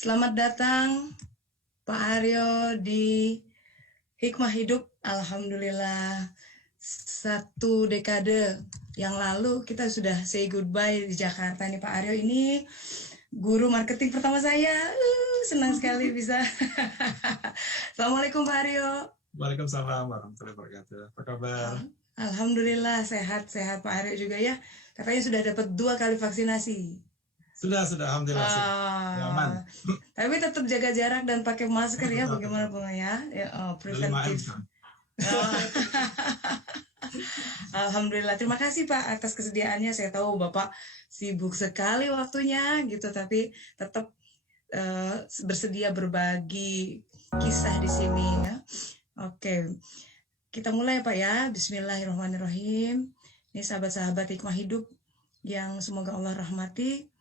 Selamat datang Pak Aryo di Hikmah Hidup. Alhamdulillah, 1 dekade yang lalu kita sudah say goodbye di Jakarta nih Pak Aryo. Ini guru marketing pertama saya. Senang sekali bisa. Assalamualaikum Pak Aryo. Waalaikumsalam warahmatullahi wabarakatuh. Apa kabar? Alhamdulillah sehat-sehat Pak Aryo juga ya. Katanya sudah dapat 2 kali vaksinasi. Sudah, alhamdulillah. Aman. Tapi tetap jaga jarak dan pakai masker ya, bagaimana pun ya, preventif. Alhamdulillah, terima kasih Pak atas kesediaannya. Saya tahu Bapak sibuk sekali waktunya gitu, tapi tetap bersedia berbagi kisah di sini ya. Oke, kita mulai Pak ya. Bismillahirrahmanirrahim. Ini sahabat-sahabat Hikmah Hidup yang semoga Allah rahmati.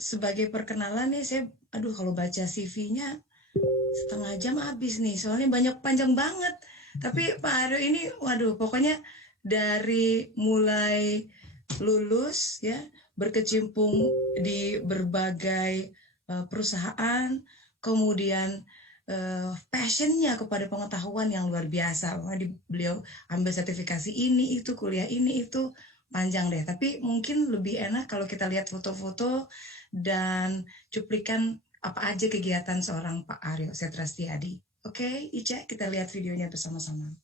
Sebagai perkenalan nih, saya kalau baca CV-nya setengah jam habis nih, soalnya panjang banget. Tapi Pak Aryo ini, pokoknya dari mulai lulus ya, berkecimpung di berbagai perusahaan, kemudian passionnya kepada pengetahuan yang luar biasa. Beliau ambil sertifikasi ini, itu, kuliah ini, itu, panjang deh. Tapi mungkin lebih enak kalau kita lihat foto-foto dan cuplikan apa aja kegiatan seorang Pak Aryo Setrastiadi. Oke, Ica, kita lihat videonya bersama-sama.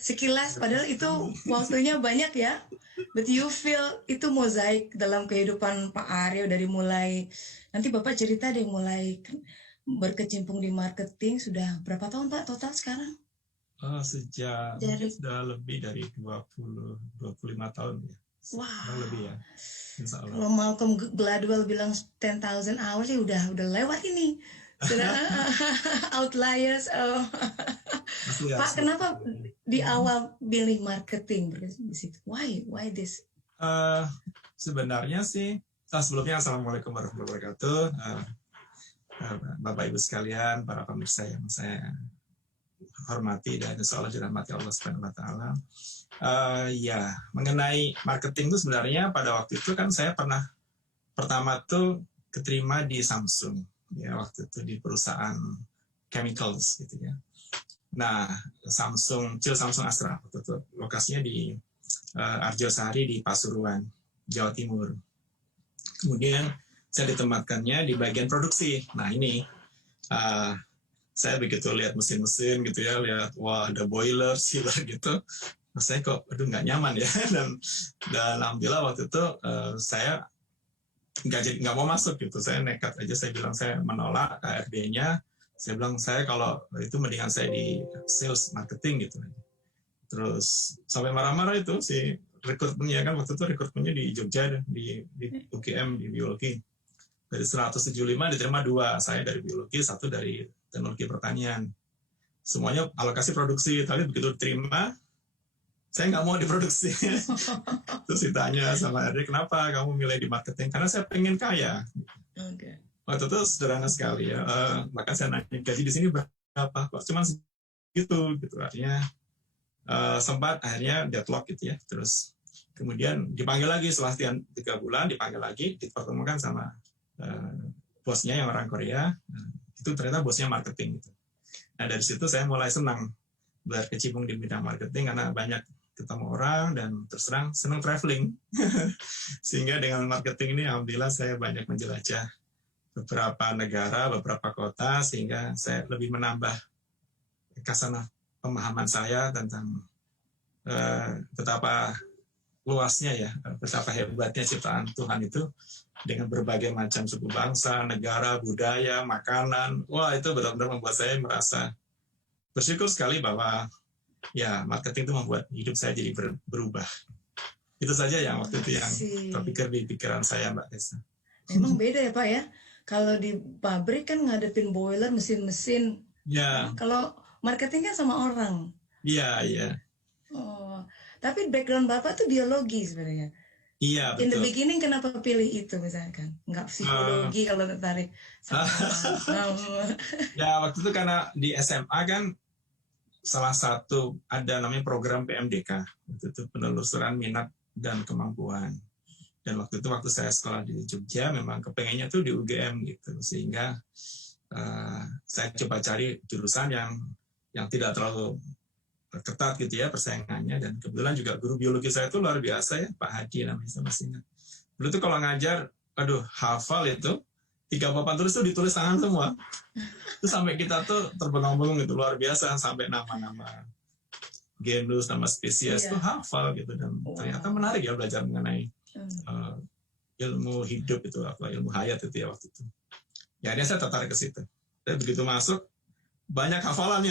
Sekilas, padahal itu waktunya banyak ya, but you feel itu mozaik dalam kehidupan Pak Aryo dari mulai, nanti Bapak cerita deh, mulai berkecimpung di marketing sudah berapa tahun Pak total sekarang? Sejak sudah lebih dari 25 tahun ya. Wow. Lebih ya. Kalau Malcolm Gladwell bilang 10,000 hours ya udah lewat ini. Sudah outliers. Pak, kenapa di awal pilih marketing? Why this? Sebenarnya sih, sebelumnya Assalamualaikum warahmatullahi wabarakatuh. Bapak Ibu sekalian, para pemirsa yang saya hormati dan insya Allah dirahmati Allah Subhanahu Wa Taala. Ya, mengenai marketing itu sebenarnya pada waktu itu kan saya pertama tuh keterima di Samsung. Ya, waktu itu di perusahaan chemicals gitu ya. Nah, Samsung Astra waktu itu lokasinya di Arjosari di Pasuruan, Jawa Timur. Kemudian saya ditempatkannya di bagian produksi. Nah, ini saya begitu lihat mesin-mesin gitu ya, lihat wah ada boiler, sealer gitu. Saya kok nggak nyaman ya, dan alhamdulillah waktu itu saya nggak mau masuk gitu. Saya nekat aja, saya bilang saya menolak HRD-nya, Saya bilang saya kalau itu mendingan saya di sales marketing gitu. Terus sampai marah-marah itu si rekrutmennya kan, waktu itu rekrutmennya di Jogja di UGM di biologi. Dari 175 diterima 2, saya dari biologi, 1 dari teknologi pertanian. Semuanya alokasi produksi, tapi begitu diterima, saya nggak mau diproduksi. Terus ditanya sama Erik, kenapa kamu milih di marketing? Karena saya pengen kaya. Oke. Waktu itu sederhana sekali ya. Bahkan saya nanya, gaji di sini berapa? Kok cuma segitu? Gitu. Artinya sempat akhirnya deadlock gitu ya. Terus kemudian dipanggil lagi setelah 3 bulan, dipanggil lagi, dipertemukan sama bosnya yang orang Korea. Itu ternyata bosnya marketing gitu. Nah dari situ saya mulai senang berkecimpung di bidang marketing karena banyak ketemu orang dan terus terang senang traveling. Sehingga dengan marketing ini alhamdulillah saya banyak menjelajah beberapa negara, beberapa kota, sehingga saya lebih menambah kasana pemahaman saya tentang betapa luasnya ya, betapa hebatnya ciptaan Tuhan itu dengan berbagai macam suku bangsa, negara, budaya, makanan. Wah, itu benar-benar membuat saya merasa bersyukur sekali bahwa ya marketing itu membuat hidup saya jadi berubah. Itu saja yang waktu itu yang terpikir di pikiran saya, Mbak Tessa. Memang beda ya Pak ya. Kalau di pabrik kan ngadepin boiler, mesin-mesin. Ya. Kalau marketing kan sama orang. Iya, iya. Oh, tapi background Bapak tuh biologi sebenarnya. Iya, betul. In the beginning kenapa pilih itu misalkan? Nggak psikologi kalau tertarik sama ya waktu itu karena di SMA kan salah satu ada namanya program PMDK. Waktu itu penelusuran minat dan kemampuan. Dan waktu itu waktu saya sekolah di Jogja memang kepengennya tuh di UGM gitu. Sehingga saya coba cari jurusan yang tidak terlalu ketat gitu ya persaingannya, dan kebetulan juga guru biologi saya itu luar biasa ya, Pak Hadi namanya, saya masih ingat. Dulu tuh kalau ngajar, aduh hafal itu 3 papan tulis tuh ditulis tangan semua. Terus sampai kita tuh terbengong-bengong gitu, luar biasa, sampai nama-nama genus, nama spesies tuh hafal gitu. Dan ternyata menarik ya belajar mengenai ilmu hidup itu, apa ilmu hayat itu ya waktu itu. Ya akhirnya saya tertarik ke situ. Dan begitu masuk banyak hafalannya.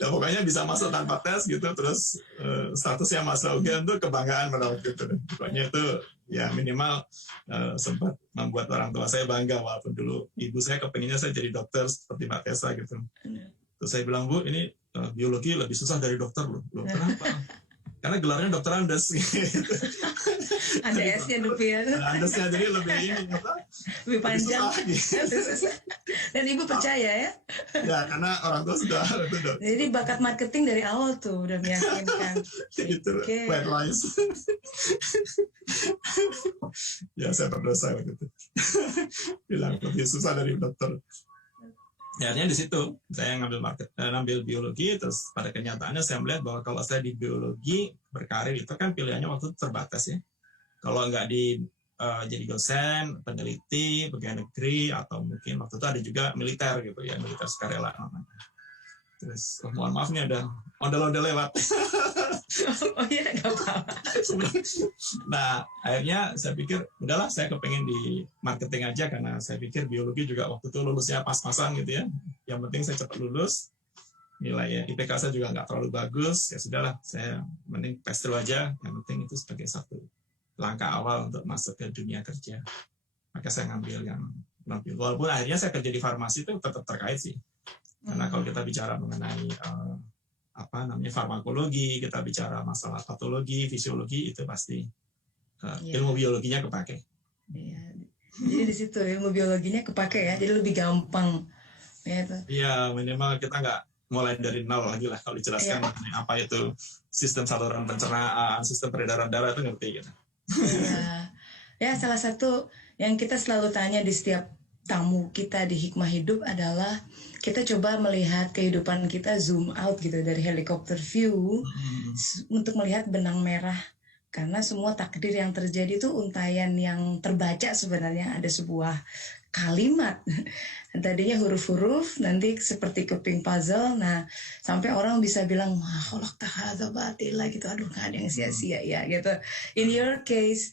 Ya pokoknya bisa masuk tanpa tes gitu, terus statusnya masuk UGM tuh kebanggaan pada waktu itu. Pokoknya itu ya minimal sempat membuat orang tua saya bangga, walaupun dulu ibu saya kepenginnya saya jadi dokter seperti Mbak Tessa gitu. Terus saya bilang, Bu, ini biologi lebih susah dari dokter loh. Kenapa? Karena gelarnya dokter Andes gitu. Ada S-nya Dupian. Ada Andesnya, jadi lebih ini apa? Lebih panjang. Dan ibu percaya ya? Ya, karena orang tua sudah. Jadi bakat marketing dari awal tuh udah meyakinkan. Gitu, white lies. Ya, saya berdosa waktu itu. Bilang lebih susah dari dokter. Ya, akhirnya di situ saya ngambil biologi, terus pada kenyataannya saya melihat bahwa kalau saya di biologi berkarir itu kan pilihannya waktu itu terbatas ya. Kalau nggak jadi dosen, peneliti, pegawai negeri, atau mungkin waktu itu ada juga militer gitu ya, militer sukarela namanya. Terus mohon maaf nih ada ondel-ondel lewat. Oh iya, nggak apa-apa. Nah akhirnya saya pikir udahlah, saya kepengen di marketing aja, karena saya pikir biologi juga waktu itu lulusnya pas-pasan gitu ya. Yang penting saya cepat lulus, nilai IPK saya juga nggak terlalu bagus, ya sudahlah saya mending tes dulu aja, yang penting itu sebagai satu langkah awal untuk masuk ke dunia kerja. Maka saya ngambil yang lebih, walaupun akhirnya saya kerja di farmasi itu tetap terkait sih. Karena kalau kita bicara mengenai farmakologi, kita bicara masalah patologi, fisiologi, itu pasti ilmu biologinya kepake. Iya. Jadi di situ ilmu biologinya kepake ya, jadi lebih gampang. Iya, minimal kita nggak mulai dari nol lagi lah kalau dijelaskan mengenai apa itu sistem saluran pencernaan, sistem peredaran darah, itu ngerti gitu. Ya, salah satu yang kita selalu tanya di setiap tamu kita di Hikmah Hidup adalah kita coba melihat kehidupan kita zoom out gitu dari helikopter view untuk melihat benang merah, karena semua takdir yang terjadi itu untayan yang terbaca. Sebenarnya ada sebuah kalimat, tadinya huruf-huruf, nanti seperti keping puzzle, nah sampai orang bisa bilang makhluk tahadza batila gitu, aduh nggak ada yang sia-sia ya gitu. In your case,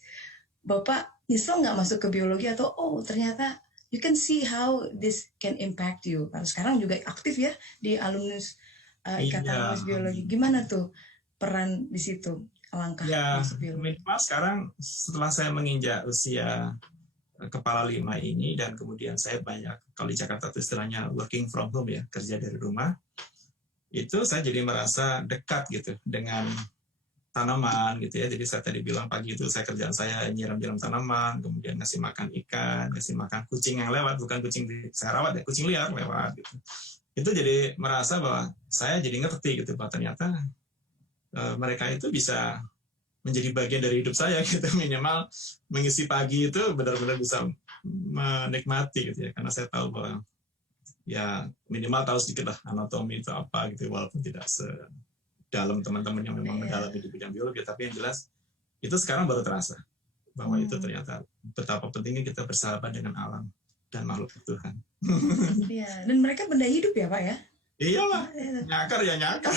Bapak nyesel nggak masuk ke biologi, atau ternyata you can see how this can impact you. Kalau sekarang juga aktif ya di alumnus Ikatan Iya. Alumnus Biologi. Gimana tuh peran di situ, langkah Ya, masuk biologi? minimal sekarang setelah saya menginjak usia kepala 5 ini, dan kemudian saya banyak, kalau di Jakarta itu istilahnya working from home ya, kerja dari rumah, itu saya jadi merasa dekat gitu dengan tanaman gitu ya. Jadi saya tadi bilang pagi itu kerjaan saya nyiram-nyiram tanaman, kemudian ngasih makan ikan, ngasih makan kucing yang lewat, bukan kucing saya rawat ya, kucing liar lewat gitu. Itu jadi merasa bahwa saya jadi ngerti gitu bahwa ternyata mereka itu bisa menjadi bagian dari hidup saya gitu, minimal mengisi pagi itu benar-benar bisa menikmati gitu ya, karena saya tahu bahwa ya minimal tahu sedikit lah anatomi itu apa gitu, walaupun tidak sedalam teman-teman yang memang mendalami di bidang biologi, tapi yang jelas itu sekarang baru terasa bahwa itu ternyata betapa pentingnya kita bersahabat dengan alam dan makhluk Tuhan. Iya, dan mereka benda hidup ya Pak ya? Iyalah, nyakar ya nyakar.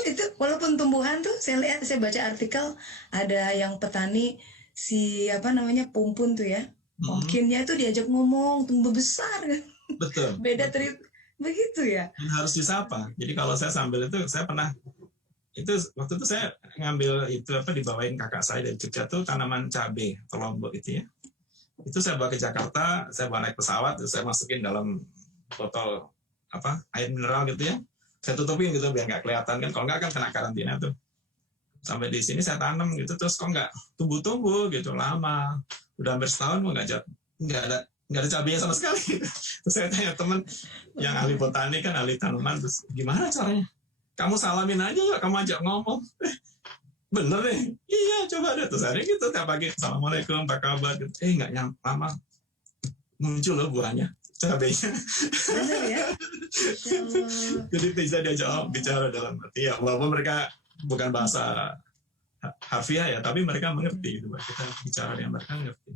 Itu walaupun tumbuhan tuh saya lihat, saya baca artikel ada yang petani apa namanya pumpun tuh ya, pumpkinnya tuh diajak ngomong, tumbuh besar kan. Betul. Beda begitu ya. Dan harus disapa. Jadi kalau saya sambil itu, saya pernah itu waktu itu saya ngambil itu dibawain kakak saya dari Jogja tuh tanaman cabai atau lombok itu ya. Itu saya bawa ke Jakarta, saya bawa naik pesawat, terus saya masukin dalam botol air mineral gitu ya. Saya tutupin gitu biar nggak kelihatan kan. Kalau nggak kan kena karantina tuh. Sampai di sini saya tanam gitu, terus kok nggak tumbuh-tumbuh gitu lama. Udah hampir setahun nggak ada cabainya sama sekali. Terus saya tanya teman yang ahli botani kan, ahli tanaman, terus gimana caranya? Kamu salamin aja ya, kamu ajak ngomong. Bener deh, iya coba deh. Terus hari gitu tiap pagi, assalamualaikum, apa kabar? Nggak nyampe lama muncul loh buahnya, cabainya. Bener ya. Jadi bisa diajak bicara dalam arti ya, walaupun mereka bukan bahasa harfiah ya, tapi mereka mengerti gitu. Kita bicara dengan mereka mengerti.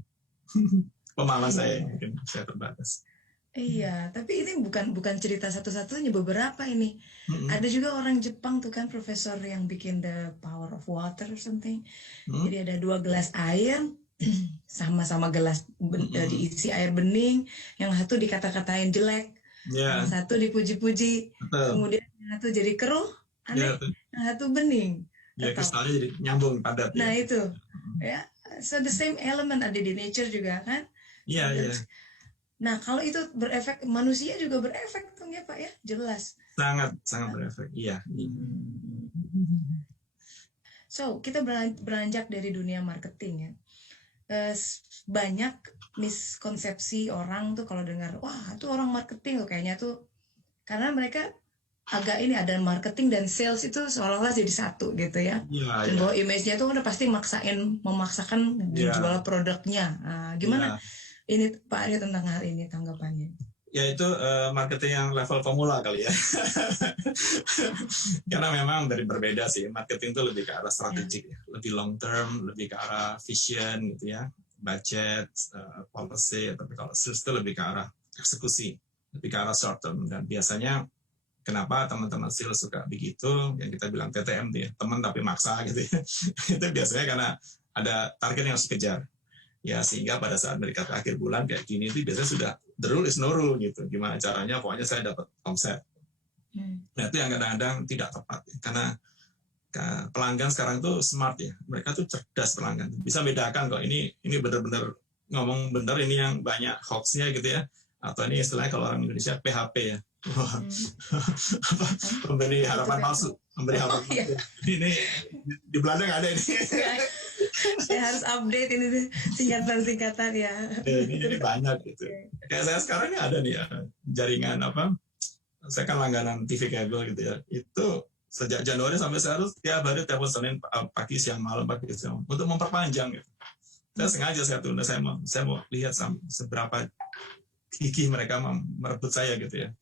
Pemahaman saya mungkin saya terbatas. Iya, tapi ini bukan cerita satu-satunya, beberapa ini. Ada juga orang Jepang tuh kan, profesor yang bikin The Power of Water or something. Jadi ada 2 gelas air, sama-sama gelas diisi air bening, yang satu dikata-katain jelek, yang satu dipuji-puji, kemudian yang satu jadi keruh, aneh, yang satu bening. Ya, kristalnya jadi nyambung padat. Nah itu, ya, so the same element ada di nature juga kan. Iya. Nah, kalau itu berefek, manusia juga berefek dong ya Pak ya, jelas. Sangat berefek, iya. So, kita beranjak dari dunia marketing ya. Banyak miskonsepsi orang tuh kalau dengar, wah itu orang marketing tuh kayaknya tuh, karena mereka agak ini ada marketing dan sales itu seolah-olah jadi satu gitu ya. Dan bahwa image-nya tuh udah pasti memaksakan dijual produknya. Gimana? Ini Pak Aryo tentang hal ini tanggapannya? Ya itu marketing yang level pemula kali ya. Karena memang dari berbeda sih. Marketing itu lebih ke arah strategik, lebih long term, lebih ke arah vision gitu ya, budget, policy. Tapi kalau sales itu lebih ke arah eksekusi, lebih ke arah short term. Dan biasanya kenapa teman-teman sales suka begitu? Yang kita bilang TTM tuh ya, teman tapi maksa gitu ya. Itu biasanya karena ada target yang harus dikejar. Ya sehingga pada saat mereka akhir bulan kayak gini itu biasanya sudah the rule is no rule gitu. Gimana caranya pokoknya saya dapat omset. Nah itu yang kadang-kadang tidak tepat ya. Karena pelanggan sekarang tuh smart ya. Mereka tuh cerdas pelanggan. Bisa bedakan kok ini benar-benar ngomong benar, ini yang banyak hoaxnya gitu ya. Atau ini istilahnya kalau orang Indonesia PHP ya. Memberi harapan palsu. Memberi harapan palsu. Ini di Belanda nggak ada ini. Saya harus update ini singkatan-singkatan ya. Ini banyak gitu. Kayak saya sekarang ini ada nih ya, jaringan saya kan langganan TV kabel gitu ya. Itu sejak Januari sampai sekarang tiap hari tiap Senin pagi siang malam untuk memperpanjang gitu. Saya sengaja saya tunda, saya mau lihat seberapa gigih mereka merebut saya gitu ya.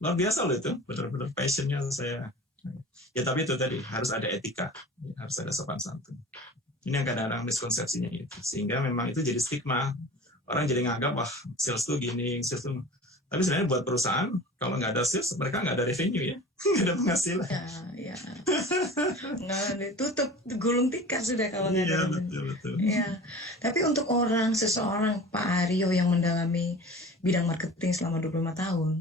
Luar biasa loh itu, benar-benar passionnya saya. Ya tapi itu tadi harus ada etika, harus ada sopan santun. Ini yang kadang-kadang miskonsepsinya itu. Sehingga memang itu jadi stigma. Orang jadi nganggap, wah sales tuh gini, sales tuh. Tapi sebenarnya buat perusahaan, kalau nggak ada sales, mereka nggak ada revenue ya, nggak ada penghasilan. Ya. Nggak ditutup, gulung tikar sudah kalau nggak ada Iya, revenue. betul. Ya, tapi untuk seseorang Pak Aryo yang mendalami bidang marketing selama 25 tahun,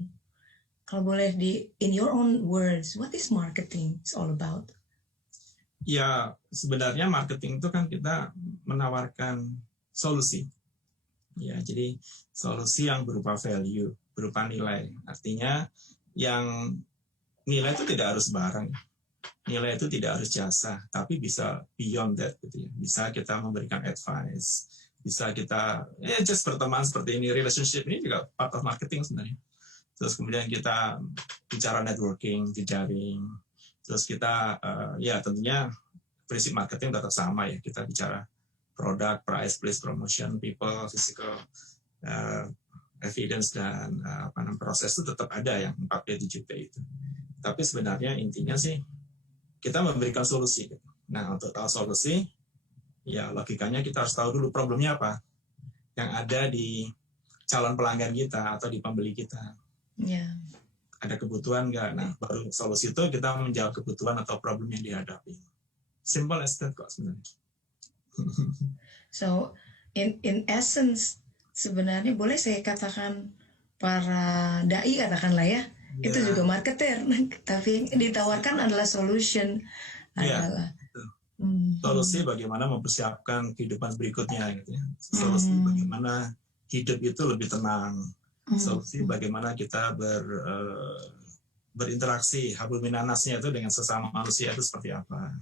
kalau boleh in your own words, what is marketing is all about? Ya, sebenarnya marketing itu kan kita menawarkan solusi. Ya, jadi solusi yang berupa value, berupa nilai. Artinya yang nilai itu tidak harus barang. Nilai itu tidak harus jasa, tapi bisa beyond that gitu ya. Bisa kita memberikan advice, bisa kita just berteman seperti ini, relationship ini juga part of marketing sebenarnya. Terus kemudian kita bicara networking, jejaring. Terus kita ya tentunya prinsip marketing tetap sama ya. Kita bicara produk, price, place, promotion, people, physical, evidence, dan proses itu tetap ada yang 4P, 7P itu. Tapi sebenarnya intinya sih kita memberikan solusi. Nah, untuk tahu solusi, ya logikanya kita harus tahu dulu problemnya apa yang ada di calon pelanggan kita atau di pembeli kita. Yeah. Ada kebutuhan nggak? Nah, baru solusi itu kita menjawab kebutuhan atau problem yang dihadapi. Simple as that kok sebenarnya. So, in essence, sebenarnya boleh saya katakan para dai katakanlah ya, itu juga marketer, tapi yang ditawarkan adalah solution, adalah solusi bagaimana mempersiapkan kehidupan berikutnya gitu ya. Solusi bagaimana hidup itu lebih tenang. Solusi bagaimana kita berinteraksi, hablum minannasnya itu dengan sesama manusia itu seperti apa.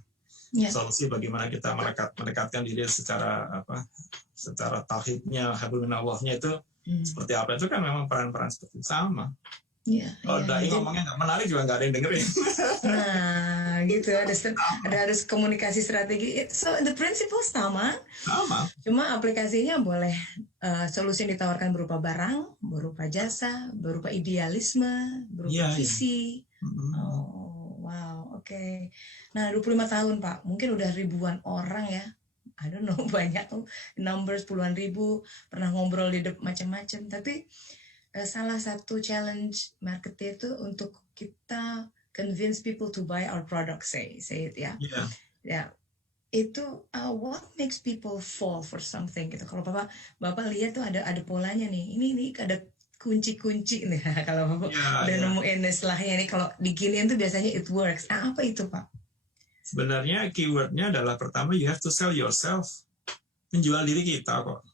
Solusi bagaimana kita mendekatkan diri secara tauhidnya, hablum minallahnya itu seperti apa. Itu kan memang peran-peran seperti sama. Kalau dai ngomongnya nggak menarik juga nggak ada yang dengerin. Nah, gitu ada harus komunikasi strategi. So the principle sama. Cuma aplikasinya boleh solusi yang ditawarkan berupa barang, berupa jasa, berupa idealisme, berupa visi. Oh, wow, oke. Nah, 25 tahun Pak, mungkin udah ribuan orang ya. I don't know, banyak tuh numbers puluhan ribu, pernah ngobrol di macam-macam. Tapi salah satu challenge marketer itu untuk kita convince people to buy our product, say it ya. Ya. Itu what makes people fall for something gitu. Kalau Bapak lihat tuh ada polanya nih. Ini ada kunci-kunci nih. Kalau Bapak udah nemuin istilahnya nih, kalau diginiin tuh biasanya it works. Apa itu Pak? Sebenarnya keywordnya adalah pertama you have to sell yourself. Menjual diri kita kok.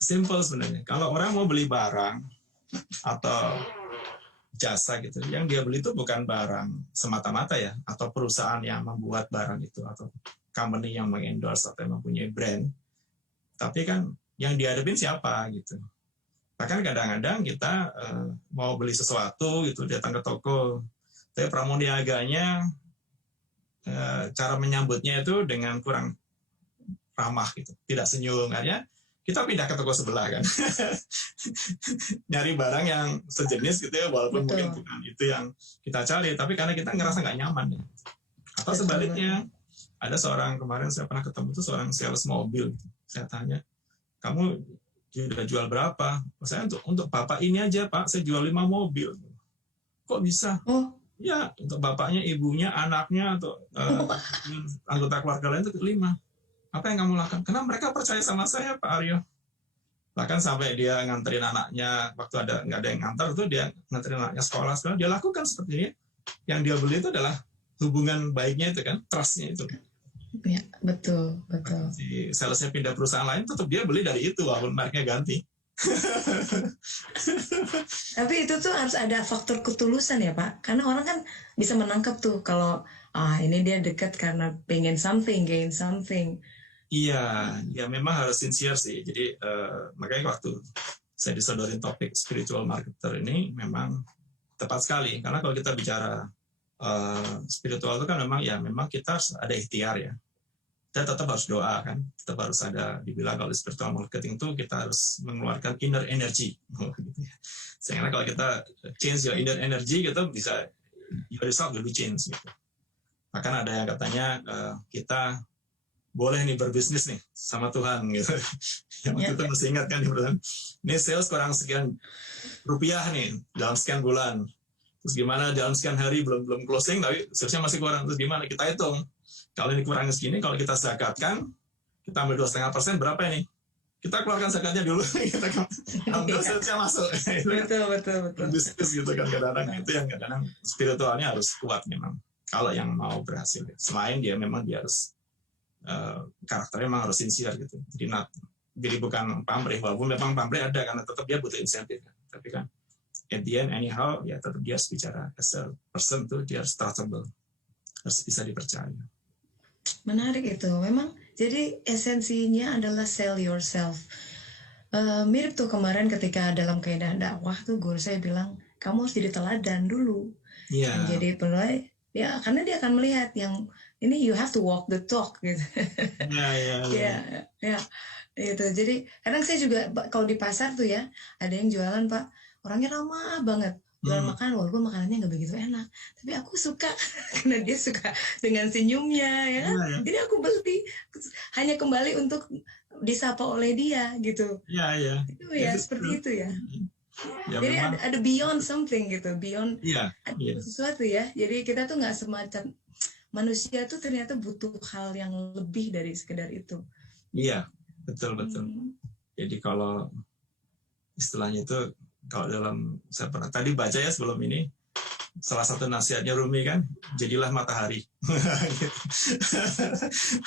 Simple sebenarnya. Kalau orang mau beli barang atau jasa gitu, yang dia beli itu bukan barang semata-mata ya, atau perusahaan yang membuat barang itu, atau company yang mengendorse atau yang mempunyai brand. Tapi kan yang dihadapin siapa gitu. Bahkan kadang-kadang kita mau beli sesuatu gitu, datang ke toko, tapi pramoniaganya cara menyambutnya itu dengan kurang ramah gitu, tidak senyum aja. Kita pindah ke toko sebelah kan, nyari barang yang sejenis gitu ya, walaupun mungkin bukan itu yang kita cari, tapi karena kita ngerasa nggak nyaman ya. Atau sebaliknya, ada seorang kemarin saya pernah ketemu tuh seorang sales mobil, saya tanya, kamu sudah jual berapa? Saya untuk bapak ini aja Pak, saya jual 5 mobil. Kok bisa? Ya, untuk bapaknya, ibunya, anaknya, atau anggota keluarga lain itu 5. Apa yang kamu lakukan? Karena mereka percaya sama saya, Pak Aryo. Bahkan sampai dia nganterin anaknya, waktu nggak ada yang ngantar, tuh dia nganterin anaknya sekolah. Dia lakukan seperti ini. Yang dia beli itu adalah hubungan baiknya itu kan, trust-nya itu. Ya, betul. Si salesnya pindah perusahaan lain, tetap dia beli dari itu, walaupun mereknya ganti. Tapi itu tuh harus ada faktor ketulusan ya Pak. Karena orang kan bisa menangkap tuh kalau ini dia dekat karena pengen something, gain something. Iya, ya memang harus sincere sih. Jadi makanya waktu saya disodorin topik spiritual marketer ini memang tepat sekali. Karena kalau kita bicara spiritual itu kan memang kita harus ada ikhtiar ya. Kita tetap harus doa kan, tetap harus ada, dibilang kalau spiritual marketing itu kita harus mengeluarkan inner energy. Sehingga kalau kita change your inner energy, kita bisa your result will be change gitu. Bahkan ada yang katanya kita boleh nih berbisnis nih sama Tuhan gitu. Yang waktu itu masih ingat kan, ini sales kurang sekian rupiah nih dalam sekian bulan. Terus gimana dalam sekian hari belum closing tapi salesnya masih kurang. Terus gimana kita hitung? Kalau ini kurang segini, kalau kita zakatkan, kita ambil 2,5% berapa ini? Kita keluarkan zakatnya dulu, kita ambil salesnya masuk. Betul. Bisnis gitu kan, kadang-kadang itu yang kadang spiritualnya harus kuat memang. Kalau yang mau berhasil, selain dia memang dia harus karakternya memang harus sincere gitu. Jadi bukan pamrih, walaupun memang pamrih ada karena tetap dia butuh insentif kan. Tapi kan at the end anyhow ya tetap dia harus bicara as a person tuh dia harus trustable, harus bisa dipercaya. Menarik itu, memang jadi esensinya adalah sell yourself. Mirip tuh kemarin ketika dalam keadaan dakwah tuh guru saya bilang kamu harus jadi teladan dulu. Jadi mulai ya karena dia akan melihat yang ini you have to walk the talk gitu. Ya itu. Jadi kadang saya juga kalau di pasar tuh ya ada yang jualan Pak, orangnya ramah banget jual makan walaupun makanannya nggak begitu enak, tapi aku suka karena dia suka dengan senyumnya ya kan. Jadi aku beli hanya kembali untuk disapa oleh dia gitu. Itu ya seperti itu ya. Jadi ada beyond something gitu, beyond sesuatu ya. Jadi kita tuh nggak semacam manusia tuh ternyata butuh hal yang lebih dari sekedar itu. Iya, betul. Jadi kalau istilahnya itu, kalau dalam, saya pernah tadi baca ya sebelum ini, salah satu nasihatnya Rumi kan, jadilah matahari.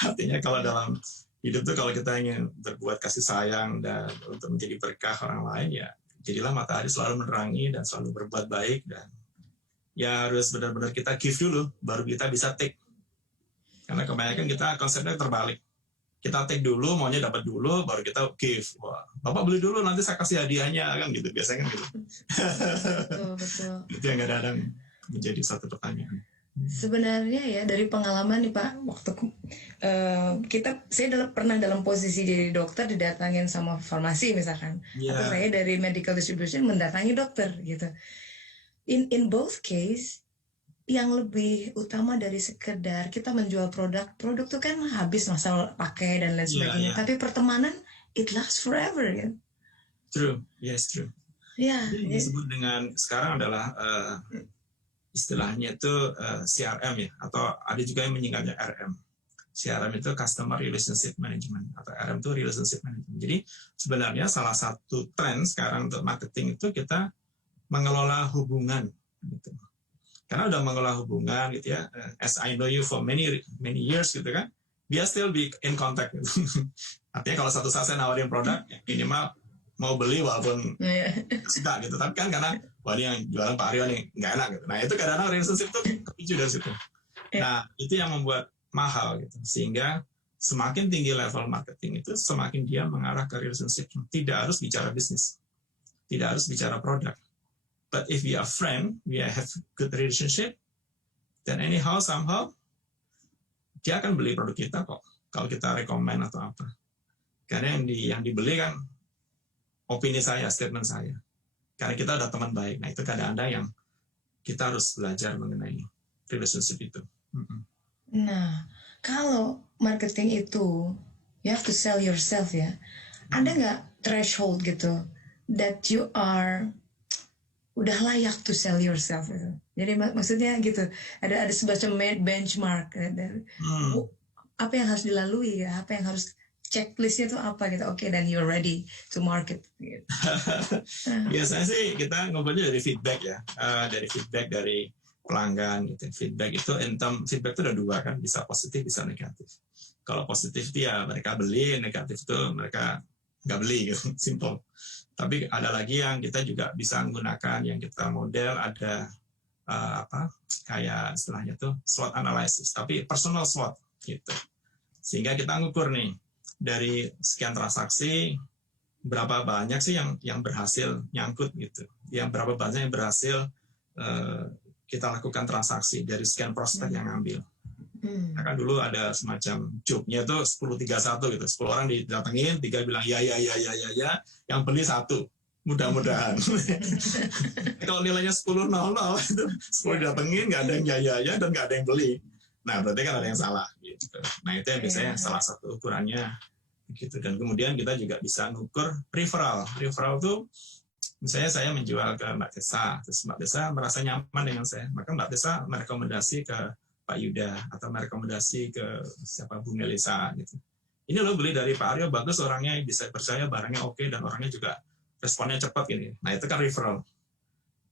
Artinya kalau dalam hidup tuh kalau kita ingin berbuat kasih sayang dan untuk menjadi berkah orang lain ya, jadilah matahari, selalu menerangi dan selalu berbuat baik, dan ya harus benar-benar kita give dulu, baru kita bisa take. Karena kebanyakan kita konsepnya terbalik. Kita take dulu, maunya dapat dulu, baru kita give. Wah, Bapak beli dulu, nanti saya kasih hadiahnya, kan gitu. Biasanya kan gitu. Betul. Itu yang kadang-kadang menjadi satu pertanyaan. Sebenarnya ya dari pengalaman nih Pak, waktu saya pernah dalam posisi jadi dokter didatangin sama farmasi misalkan, atau saya dari medical distribution mendatangi dokter gitu. In both case, yang lebih utama dari sekedar kita menjual produk itu kan habis masa pakai dan lain sebagainya. Tapi pertemanan it lasts forever kan. True, yes true. Yang disebut dengan sekarang adalah istilahnya itu CRM ya, atau ada juga yang menyingkatnya RM. CRM itu Customer Relationship Management, atau RM itu Relationship Management. Jadi sebenarnya salah satu tren sekarang untuk marketing itu kita mengelola hubungan gitu. Karena udah mengelola hubungan gitu ya, as I know you for many years gitu kan, we are still be in contact gitu. Artinya kalau satu saat saya nawarin produk, minimal mau beli walaupun suka gitu, tapi kan karena wah ini yang jualan Pak Aryo nih nggak enak gitu. Nah itu kadang-kadang relationship tuh kepicu dari situ. Nah itu yang membuat mahal gitu, sehingga semakin tinggi level marketing itu semakin dia mengarah ke relationship. Tidak harus bicara bisnis, tidak harus bicara produk. But if we are friend, we have good relationship, then anyhow somehow dia akan beli produk kita kok. Kalau kita rekomend atau apa, karena yang dibeli kan opini saya, statement saya. Karena kita ada teman baik. Nah itu kadang-kadang yang kita harus belajar mengenai relationship itu. Nah kalau marketing itu you have to sell yourself ya. Ada nggak threshold gitu that you are udah layak to sell yourself gitu. Jadi maksudnya gitu, ada semacam benchmark apa yang harus dilalui ya, apa yang harus checklistnya tuh apa gitu. Oke, then you're ready to market gitu. Biasanya sih kita ngobrolnya dari feedback ya, dari pelanggan gitu. Feedback itu feedback itu ada dua kan, bisa positif bisa negatif. Kalau positif dia mereka beli, negatif itu mereka nggak beli gitu, simple. Tapi ada lagi yang kita juga bisa menggunakan, yang kita model ada kayak istilahnya tuh SWOT analysis, tapi personal SWOT gitu. Sehingga kita ngukur nih dari sekian transaksi berapa banyak sih yang berhasil nyangkut gitu, yang berapa banyak yang berhasil kita lakukan transaksi dari sekian prospek yang ngambil. Nah, kan dulu ada semacam joke-nya tuh 10-31 gitu. 10 orang didatengin, 3 bilang ya, yang beli 1. Mudah-mudahan. Kalau nilainya 10-0 itu 10 didatengin, nggak ada yang ya dan nggak ada yang beli. Nah, berarti kan ada yang salah gitu. Nah, itu yang biasanya salah satu ukurannya gitu. Dan kemudian kita juga bisa ngukur referral. Referral tuh misalnya saya menjual ke Mbak Tessa, terus Mbak Tessa merasa nyaman dengan saya, maka Mbak Tessa merekomendasi ke Pak Yuda atau merekomendasi ke siapa Bu Melisa gitu. Ini lo beli dari Pak Aryo, bagus orangnya, bisa percaya, barangnya oke, dan orangnya juga responnya cepat ini. Nah, itu kan referral.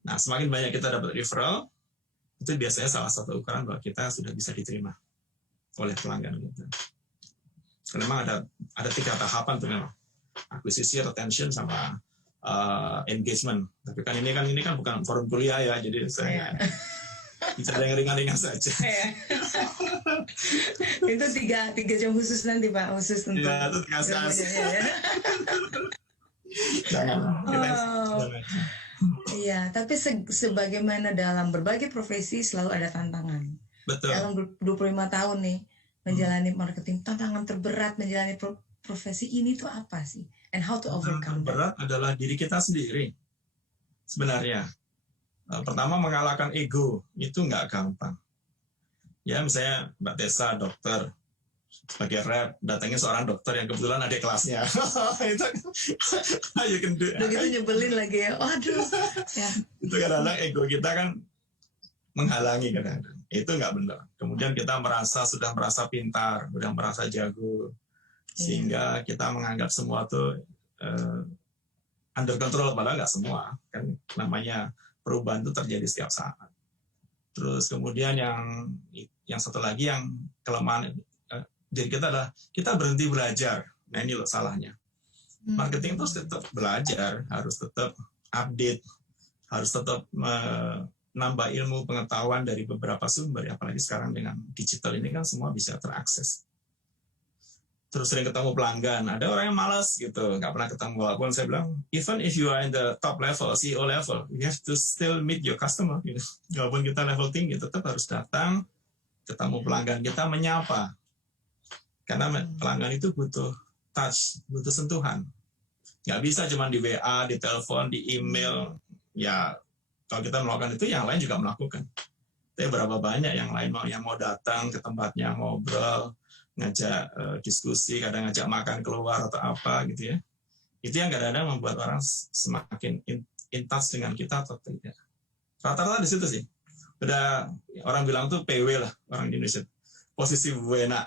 Nah, semakin banyak kita dapat referral, itu biasanya salah satu ukuran bahwa kita sudah bisa diterima oleh pelanggan gitu. Karena memang ada 3 tahapan tuh memang. Akuisisi, retention, sama engagement. Tapi kan ini kan bukan forum kuliah ya, jadi saya bicara yang ringan-ringan saja. Itu tiga jam khusus nanti Pak, khusus untuk ya, itu jangan. Iya, tapi sebagaimana dalam berbagai profesi selalu ada tantangan. Betul. Dalam 25 tahun nih menjalani marketing, tantangan terberat menjalani profesi ini tuh apa sih? And how to overcome that? Berat adalah diri kita sendiri. Sebenarnya, pertama mengalahkan ego itu nggak gampang. Ya, misalnya Mbak Tessa dokter, sebagai rep datangnya seorang dokter yang kebetulan adik kelasnya. Itu you can do. Begitu nyebelin lagi ya. Waduh. Ya. Itu kadang-kadang ego kita kan menghalangi kadang-kadang. Itu nggak benar. Kemudian kita sudah merasa pintar, sudah merasa jago. Sehingga kita menganggap semua tuh under control, padahal nggak semua kan, namanya perubahan itu terjadi setiap saat. Terus kemudian yang satu lagi yang kelemahan jadi kita adalah kita berhenti belajar. Nah, ini loh salahnya. Marketing itu tetap belajar, harus tetap update, harus tetap menambah ilmu pengetahuan dari beberapa sumber, apalagi sekarang dengan digital ini kan semua bisa terakses. Terus sering ketemu pelanggan, ada orang yang malas gitu, nggak pernah ketemu. Walaupun saya bilang, even if you are in the top level, CEO level, you have to still meet your customer. Gitu. Walaupun kita level tinggi, tetap harus datang, ketemu pelanggan kita, menyapa. Karena pelanggan itu butuh touch, butuh sentuhan. Nggak bisa cuma di WA, di telepon, di email. Ya, kalau kita melakukan itu, yang lain juga melakukan. Tapi berapa banyak yang lain yang mau datang ke tempatnya, ngobrol, ngajak diskusi, kadang ngajak makan keluar atau apa gitu ya. Itu yang kadang-kadang membuat orang semakin in touch dengan kita atau tidak. Rata-rata di situ sih. Udah orang bilang tuh PW lah orang di Indonesia. Posisi buena.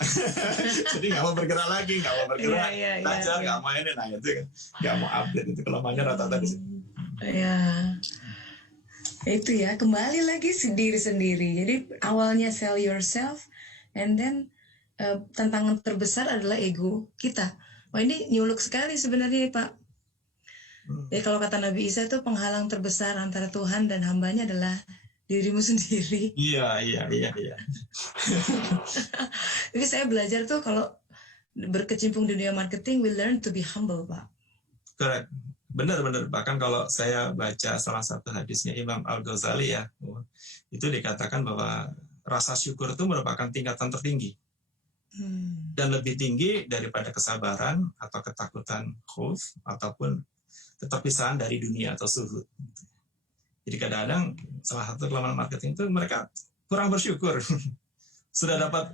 Jadi nggak mau bergerak lagi, nggak mau bergerak, belajar, nggak mau ini, nah itu kan, nggak mau update, itu kelemahannya rata-rata di situ. Ya, itu ya, kembali lagi diri sendiri. Jadi awalnya sell yourself, and then tantangan terbesar adalah ego kita. Wah, ini nyuluk sekali sebenarnya Pak. Jadi kalau kata Nabi Isa itu penghalang terbesar antara Tuhan dan hambanya adalah dirimu sendiri. Iya. Jadi saya belajar tuh kalau berkecimpung di dunia marketing, we learn to be humble, Pak. Correct. Benar. Bahkan kalau saya baca salah satu hadisnya Imam Al-Ghazali ya, itu dikatakan bahwa rasa syukur itu merupakan tingkatan tertinggi. Dan lebih tinggi daripada kesabaran atau ketakutan khauf ataupun keterpisahan dari dunia atau suhud. Jadi kadang-kadang salah satu kelemahan marketing itu mereka kurang bersyukur. Sudah dapat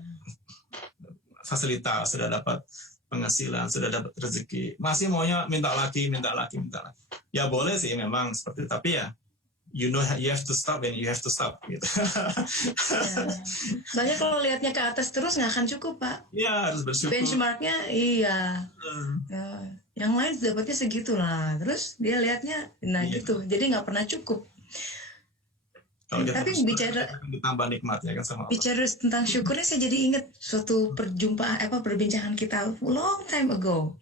fasilitas, sudah dapat penghasilan, sudah dapat rezeki, masih maunya minta lagi. Ya boleh sih memang seperti itu, tapi ya you have to stop and you have to stop gitu. Ya. Soalnya kalau lihatnya ke atas terus nggak akan cukup Pak. Iya, harus bersyukur. Benchmarknya iya. Ya. Yang lain dapatnya segitu lah. Terus dia lihatnya gitu. Jadi nggak pernah cukup. Tapi bicara ditambah nikmatnya kan sama Allah. Bicara tentang syukurnya saya jadi ingat suatu perbincangan kita long time ago.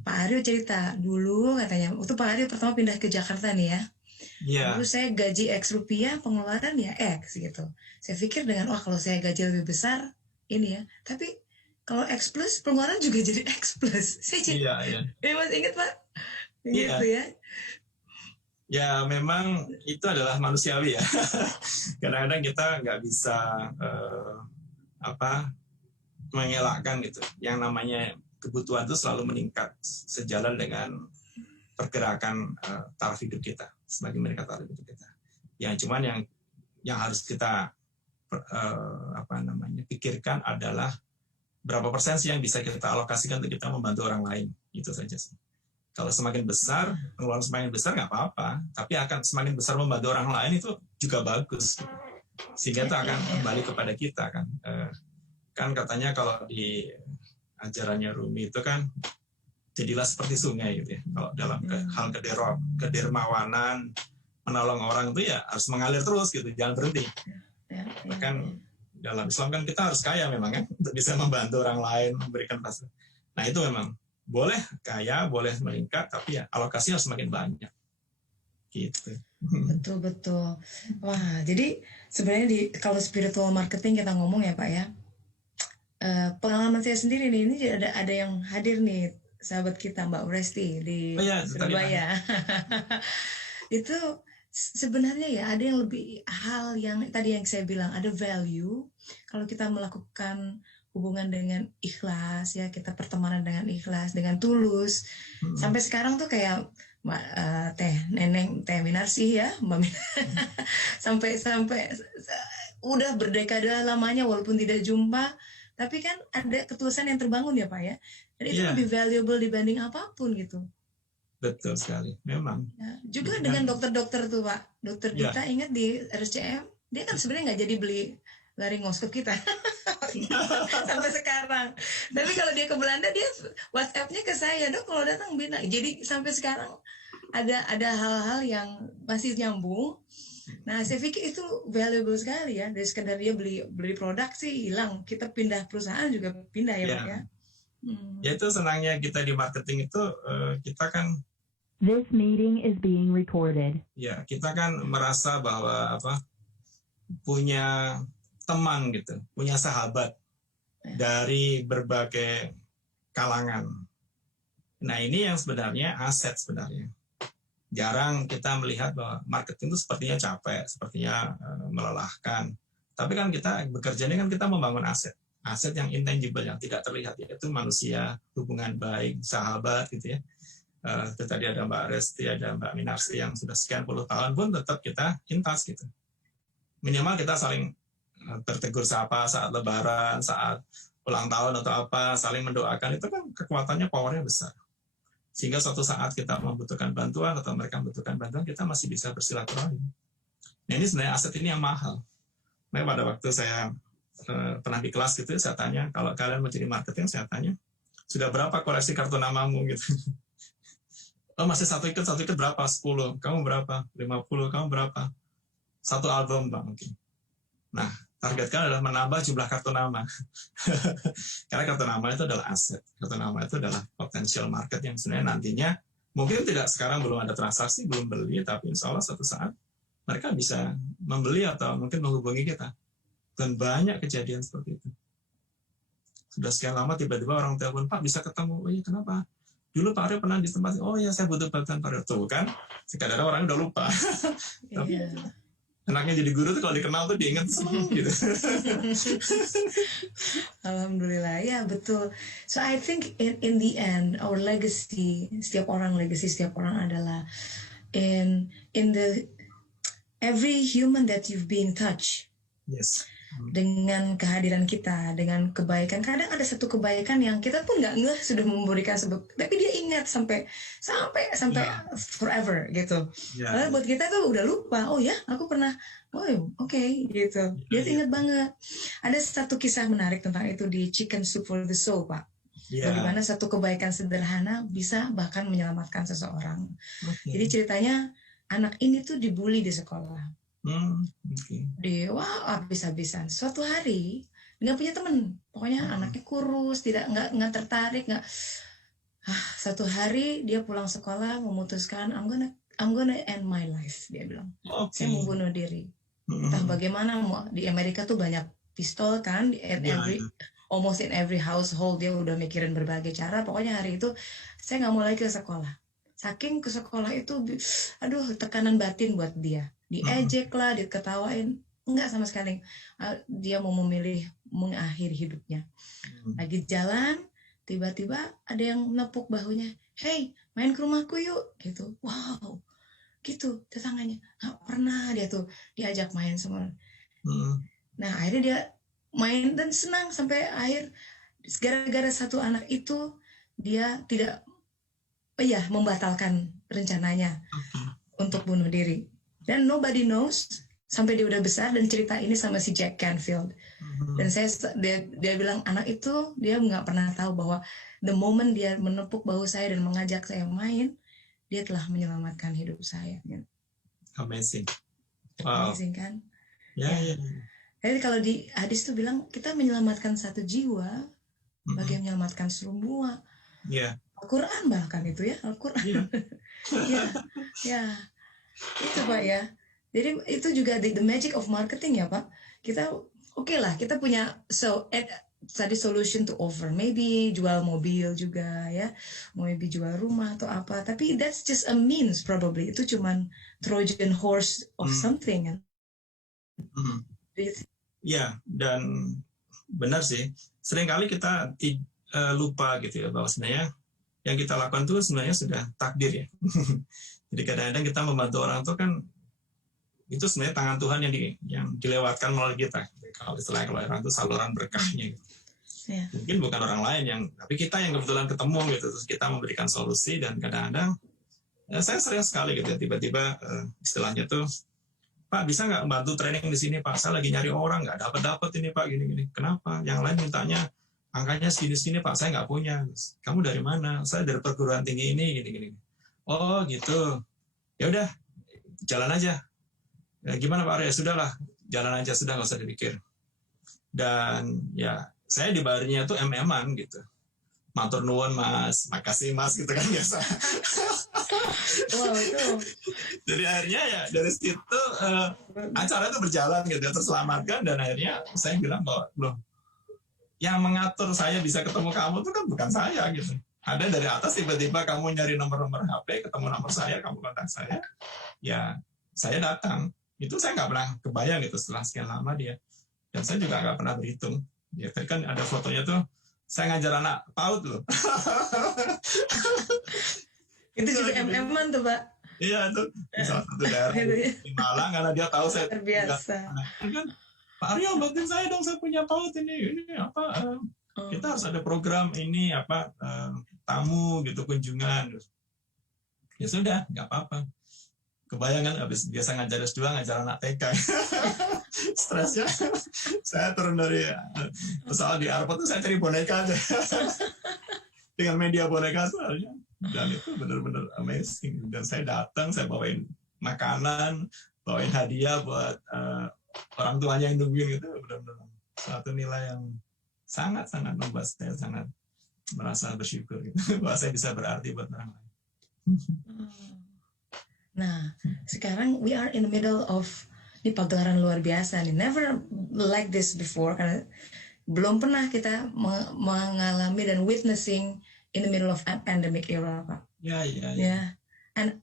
Pak Aryo cerita dulu katanya, waktu Pak Aryo pertama pindah ke Jakarta nih ya. Dulu saya gaji X rupiah, pengeluaran ya X gitu. Saya pikir dengan kalau saya gaji lebih besar ini ya. Tapi kalau X plus pengeluaran juga jadi X plus. Saya jadi masih ingat Pak. Gitu ya. Ya memang itu adalah manusiawi ya. Kadang-kadang kita nggak bisa mengelakkan gitu. Yang namanya kebutuhan itu selalu meningkat sejalan dengan pergerakan taraf hidup kita, sebagai mereka taraf hidup kita. Yang cuman yang harus kita pikirkan adalah berapa persen sih yang bisa kita alokasikan untuk kita membantu orang lain. Itu saja sih. Kalau semakin besar, pengeluaran semakin besar nggak apa-apa, tapi akan semakin besar membantu orang lain itu juga bagus. Sehingga itu akan kembali kepada kita kan. Kan katanya kalau di ajarannya Rumi itu kan jadilah seperti sungai gitu ya. Kalau dalam hal kedermawanan, menolong orang itu ya harus mengalir terus gitu, jangan berhenti. Bahkan dalam Islam kan kita harus kaya memang kan, untuk bisa membantu orang lain, memberikan fasilitas. Nah itu memang boleh kaya, boleh meningkat, tapi ya alokasi harus semakin banyak. Gitu. Betul. Wah, jadi sebenarnya kalau spiritual marketing kita ngomong ya Pak ya, pengalaman saya sendiri nih, ini ada yang hadir nih, sahabat kita Mbak Resti di Surabaya. Itu sebenarnya ya ada yang lebih hal yang tadi yang saya bilang, ada value kalau kita melakukan hubungan dengan ikhlas ya, kita pertemanan dengan ikhlas, dengan tulus. Sampai sekarang tuh kayak Teh Minarsi ya, Mbak sampai udah berdekade lamanya walaupun tidak jumpa, tapi kan ada ketulusan yang terbangun ya Pak ya, dan itu lebih valuable dibanding apapun gitu. Betul sekali, memang. Ya, juga dengan dokter-dokter tuh Pak, dokter Dita ingat di RSCM, dia kan sebenarnya nggak jadi beli laringoskop kita sampai sekarang. Tapi kalau dia ke Belanda, dia WhatsApp-nya ke saya, Dok kalau datang bilang. Jadi sampai sekarang ada hal-hal yang masih nyambung. Nah, saya pikir itu valuable sekali ya. Dari sekedar dia beli produk sih hilang, kita pindah perusahaan juga pindah ya Pak ya. Ya itu senangnya kita di marketing itu, kita kan This meeting is being recorded. Ya, kita kan merasa bahwa punya teman gitu, punya sahabat dari berbagai kalangan. Nah, ini yang sebenarnya aset sebenarnya. Jarang kita melihat bahwa marketing itu sepertinya capek, sepertinya melelahkan. Tapi kan kita bekerja ini kan kita membangun aset. Aset yang intangible, yang tidak terlihat, yaitu manusia, hubungan baik, sahabat gitu ya. Itu tadi ada Mbak Resti, ada Mbak Minarsi yang sudah sekian puluh tahun pun tetap kita intas gitu. Minimal kita saling bertegur sapa saat lebaran, saat ulang tahun atau apa, saling mendoakan, itu kan kekuatannya, powernya besar. Sehingga suatu saat kita membutuhkan bantuan atau mereka membutuhkan bantuan, kita masih bisa bersilaturahmi. Nah ini sebenarnya aset ini yang mahal. Nah, pada waktu saya pernah di kelas gitu, saya tanya, kalau kalian mau jadi marketing, saya tanya, sudah berapa koleksi kartu namamu gitu. Oh masih satu ikat berapa? 10. Kamu berapa? 50. Kamu berapa? Satu album Bang mungkin. Nah, targetkan adalah menambah jumlah kartu nama. Karena kartu nama itu adalah aset. Kartu nama itu adalah potential market yang sebenarnya nantinya mungkin tidak sekarang belum ada transaksi, belum beli, tapi insya Allah suatu saat mereka bisa membeli atau mungkin menghubungi kita. Dan banyak kejadian seperti itu. Sudah sekian lama tiba-tiba orang telepon, Pak bisa ketemu. Oh iya kenapa? Dulu Pak Aryo pernah di tempat, oh ya saya butuh bantuan Pak Aryo. Tuh kan, sekadar orang udah lupa. Tapi enaknya jadi guru tuh kalau dikenal tuh diingat gitu. Alhamdulillah, ya betul. So I think in the end, our legacy, setiap orang adalah in the every human that you've been touched. Yes. Dengan kehadiran kita, dengan kebaikan. Kadang ada satu kebaikan yang kita pun nggak ngeh sudah memberikan sebab, tapi dia ingat sampai forever gitu. Karena buat kita tuh udah lupa. Oh ya, aku pernah. Oh oke, gitu. Dia ingat banget. Ada satu kisah menarik tentang itu di Chicken Soup for the Soul, Pak. Bagaimana satu kebaikan sederhana bisa bahkan menyelamatkan seseorang. Jadi ceritanya anak ini tuh dibully di sekolah. Habis-habisan. Suatu hari nggak punya temen, pokoknya anaknya kurus, nggak tertarik, nggak. Satu hari dia pulang sekolah memutuskan I'm gonna end my life, dia bilang. Saya mau bunuh diri. Entah bagaimana, di Amerika tuh banyak pistol kan, almost in every household dia udah mikirin berbagai cara. Pokoknya hari itu saya nggak mau lagi ke sekolah. Saking ke sekolah itu, tekanan batin buat dia. Diejek lah, diketawain, enggak sama sekali. Dia mau memilih mengakhiri hidupnya. Lagi jalan, tiba-tiba ada yang nepuk bahunya. Hey, main ke rumahku yuk, gitu. Wow, gitu tetangganya. Nggak pernah dia tuh diajak main semua. Nah akhirnya dia main dan senang sampai akhir. Gara-gara satu anak itu dia tidak membatalkan rencananya untuk bunuh diri. Dan nobody knows sampai dia udah besar dan cerita ini sama si Jack Canfield. Dan dia bilang anak itu dia nggak pernah tahu bahwa the moment dia menepuk bahu saya dan mengajak saya main, dia telah menyelamatkan hidup saya. Amazing. Wow. Amazing kan? Ya. Jadi kalau di hadis itu bilang kita menyelamatkan satu jiwa, bagi menyelamatkan semua. Yeah. Al-Quran bahkan itu ya, Al-Quran. Ya. Itu Pak ya. Jadi itu juga the magic of marketing ya Pak. Kita lah, kita punya tadi solution to offer. Maybe jual mobil juga ya, maybe jual rumah atau apa. Tapi that's just a means probably. Itu cuman Trojan horse of something kan. Ya, dan benar sih. Seringkali kita lupa gitu ya bahwa sebenarnya yang kita lakukan itu sebenarnya sudah takdir ya. Jadi kadang-kadang kita membantu orang itu kan itu sebenarnya tangan Tuhan yang dilewatkan melalui kita. Kalau istilahnya kalau orang itu saluran berkahnya gitu. Yeah. Mungkin bukan orang lain tapi kita yang kebetulan ketemu gitu, terus kita memberikan solusi. Dan kadang-kadang saya sering sekali gitu ya, tiba-tiba istilahnya tuh, Pak bisa nggak bantu training di sini Pak, saya lagi nyari orang nggak dapat ini Pak, gini-gini. Kenapa? Yang lain mintanya angkanya segini Pak, saya nggak punya. Kamu dari mana? Saya dari perguruan tinggi ini, gini-gini. Oh gitu. Ya udah, jalan aja. Ya, gimana Pak Arya? Sudahlah, jalan aja, sudah nggak usah dipikir. Dan ya saya dibayarnya tuh MM-an gitu. Matur nuwun Mas, makasih Mas gitu kan biasa. Wow, itu. Jadi akhirnya ya dari situ acara itu berjalan gitu, terselamatkan. Dan akhirnya saya bilang bahwa loh, yang mengatur saya bisa ketemu kamu itu kan bukan saya gitu. Ada dari atas tiba-tiba kamu nyari nomor-nomor HP, ketemu nomor saya, kamu kontak saya, ya saya datang. Itu saya nggak pernah kebayang gitu setelah sekian lama dia. Dan saya juga nggak pernah berhitung. Ya tadi kan ada fotonya tuh, saya ngajar anak PAUD loh. Itu juga MM-an tuh Pak. Iya itu salah satu daerah di Malang, karena dia tahu saya terbiasa. Kan Pak Aryo bantuin saya dong, saya punya PAUD ini apa kita harus ada program ini apa tamu gitu, kunjungan. Ya sudah, nggak apa-apa. Kebayangan habis biasa ngajar S2, ngajar anak TK. Stresnya saya turun dari pesawat di airport tuh saya cari boneka aja. Dengan media boneka soalnya. Dan itu benar-benar amazing. Dan saya datang, saya bawain makanan, bawain hadiah buat orang tuanya yang nungguin. Itu benar-benar suatu nilai yang sangat-sangat membuat saya sangat merasa bersyukur gitu, bahwa saya bisa berarti buat orang lain. Nah, sekarang we are in the middle of ini pagelaran luar biasa nih, never like this before, karena belum pernah kita mengalami dan witnessing in the middle of a pandemic era, Pak. Ya. And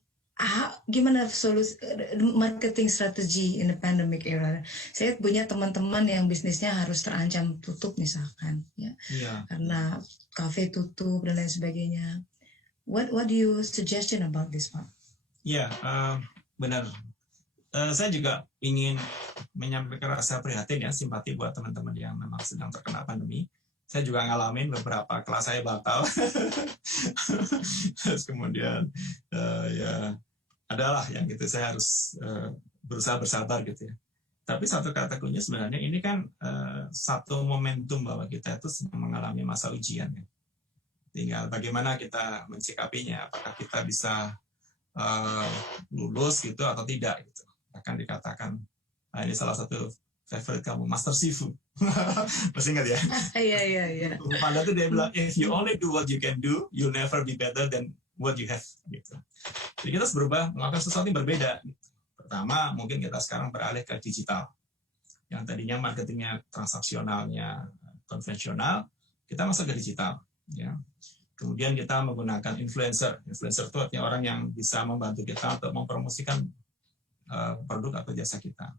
gimana solusi marketing strategi in the pandemic era? Saya punya teman-teman yang bisnisnya harus terancam tutup misalkan, ya. Karena kafe tutup dan lain sebagainya. What do you suggestion about this, Pak? Ya, benar. Saya juga ingin menyampaikan rasa prihatin ya, simpati buat teman-teman yang memang sedang terkena pandemi. Saya juga ngalamin beberapa kelas saya batal. Terus kemudian ya adalah yang gitu, saya harus berusaha bersabar gitu ya. Tapi satu kata kunci sebenarnya ini kan satu momentum bahwa kita itu sedang mengalami masa ujian ya. Tinggal bagaimana kita mensikapinya, apakah kita bisa lulus gitu atau tidak gitu. Akan dikatakan ini salah satu favorite kamu, Master Shifu. Masih ingat ya? Iya. Panda tuh dia bilang, if you only do what you can do, you'll never be better than what you have. Gitu. Jadi kita harus berubah, melakukan sesuatu yang berbeda. Gitu. Pertama, mungkin kita sekarang beralih ke digital. Yang tadinya marketingnya transaksionalnya konvensional, kita masuk ke digital. Ya. Kemudian kita menggunakan influencer. Influencer itu artinya orang yang bisa membantu kita untuk mempromosikan produk atau jasa kita.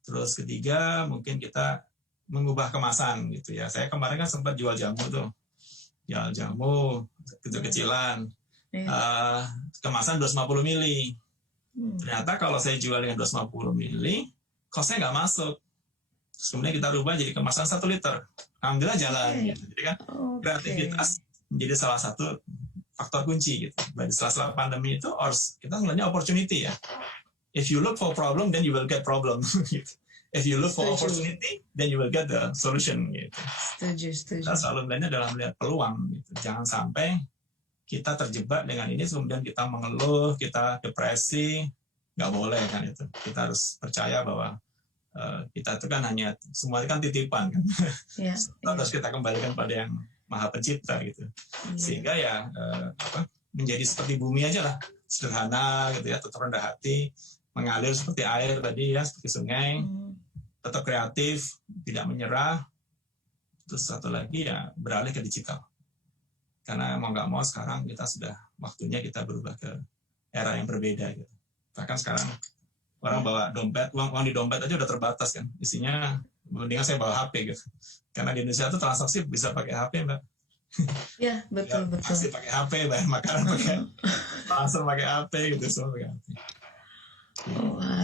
Terus ketiga, mungkin kita mengubah kemasan gitu ya. Saya kemarin kan sempat jual jamu tuh. Jual jamu kecil-kecilan. Kemasan 250 mili. Ternyata kalau saya jual dengan 250 mili, kosnya nggak masuk. kemudian kita rubah jadi kemasan 1 liter. Alhamdulillah jalan gitu. Jadi kan kreativitas menjadi salah satu faktor kunci gitu. Berarti setelah pandemi itu kita ngelihatnya opportunity ya. If you look for problem, then you will get problem. Gitu. If you look for opportunity, then you will get the solution. Gitu. Setuju. Kita selalu melihatnya dalam melihat peluang. Gitu. Jangan sampai kita terjebak dengan ini, kemudian kita mengeluh, kita depresi, nggak boleh kan itu. Kita harus percaya bahwa kita itu kan hanya semua kan titipan kan. Terus kita kembalikan pada yang Maha Pencipta gitu. Sehingga ya menjadi seperti bumi aja lah, sederhana gitu ya, tetap rendah hati, mengalir seperti air tadi ya, seperti sungai, tetap kreatif, tidak menyerah. Terus satu lagi ya beralih ke digital. Karena mau nggak mau sekarang kita sudah waktunya kita berubah ke era yang berbeda gitu. Bahkan sekarang orang bawa dompet, uang di dompet aja udah terbatas kan. Isinya mendingan saya bawa HP gitu. Karena di Indonesia tuh transaksi bisa pakai HP, Mbak. Ya, betul. Pasti pakai HP, bayar makanan pakai transfer pakai HP gitu, semua pakai HP.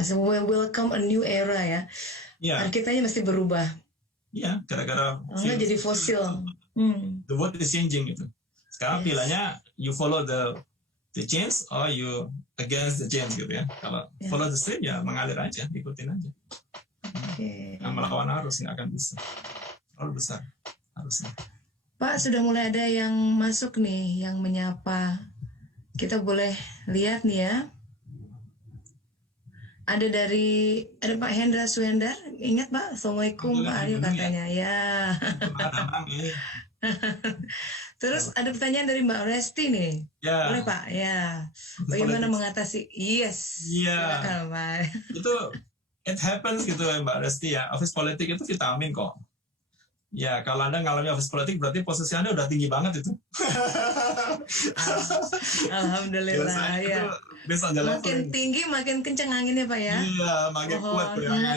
So we welcome a new era ya. Kitanya mesti berubah. Iya, gara-gara jadi fosil. The world is changing gitu. Sekarang pilihannya you follow the change or you against the change gitu ya. Kalau follow the stream ya mengalir aja, ikutin aja. Yang melawan arus nggak akan bisa. Terlalu besar harusnya. Pak, sudah mulai ada yang masuk nih, yang menyapa. Kita boleh lihat nih ya. Ada Pak Hendra Suhendar. Ingat Pak, Assalamualaikum Pak Aryo katanya. Ya. Terus ada pertanyaan dari Mbak Resti nih. Boleh Pak? Ya. Bagaimana mengatasi? Yes. Iya. Itu it happens gitu ya Mbak Resti ya. Office politik itu vitamin kok. Ya, kalau Anda ngalami office politik berarti posisi Anda udah tinggi banget itu. Alhamdulillah ya. Makin tinggi makin kenceng anginnya Pak ya. Iya, makin kuat anginnya.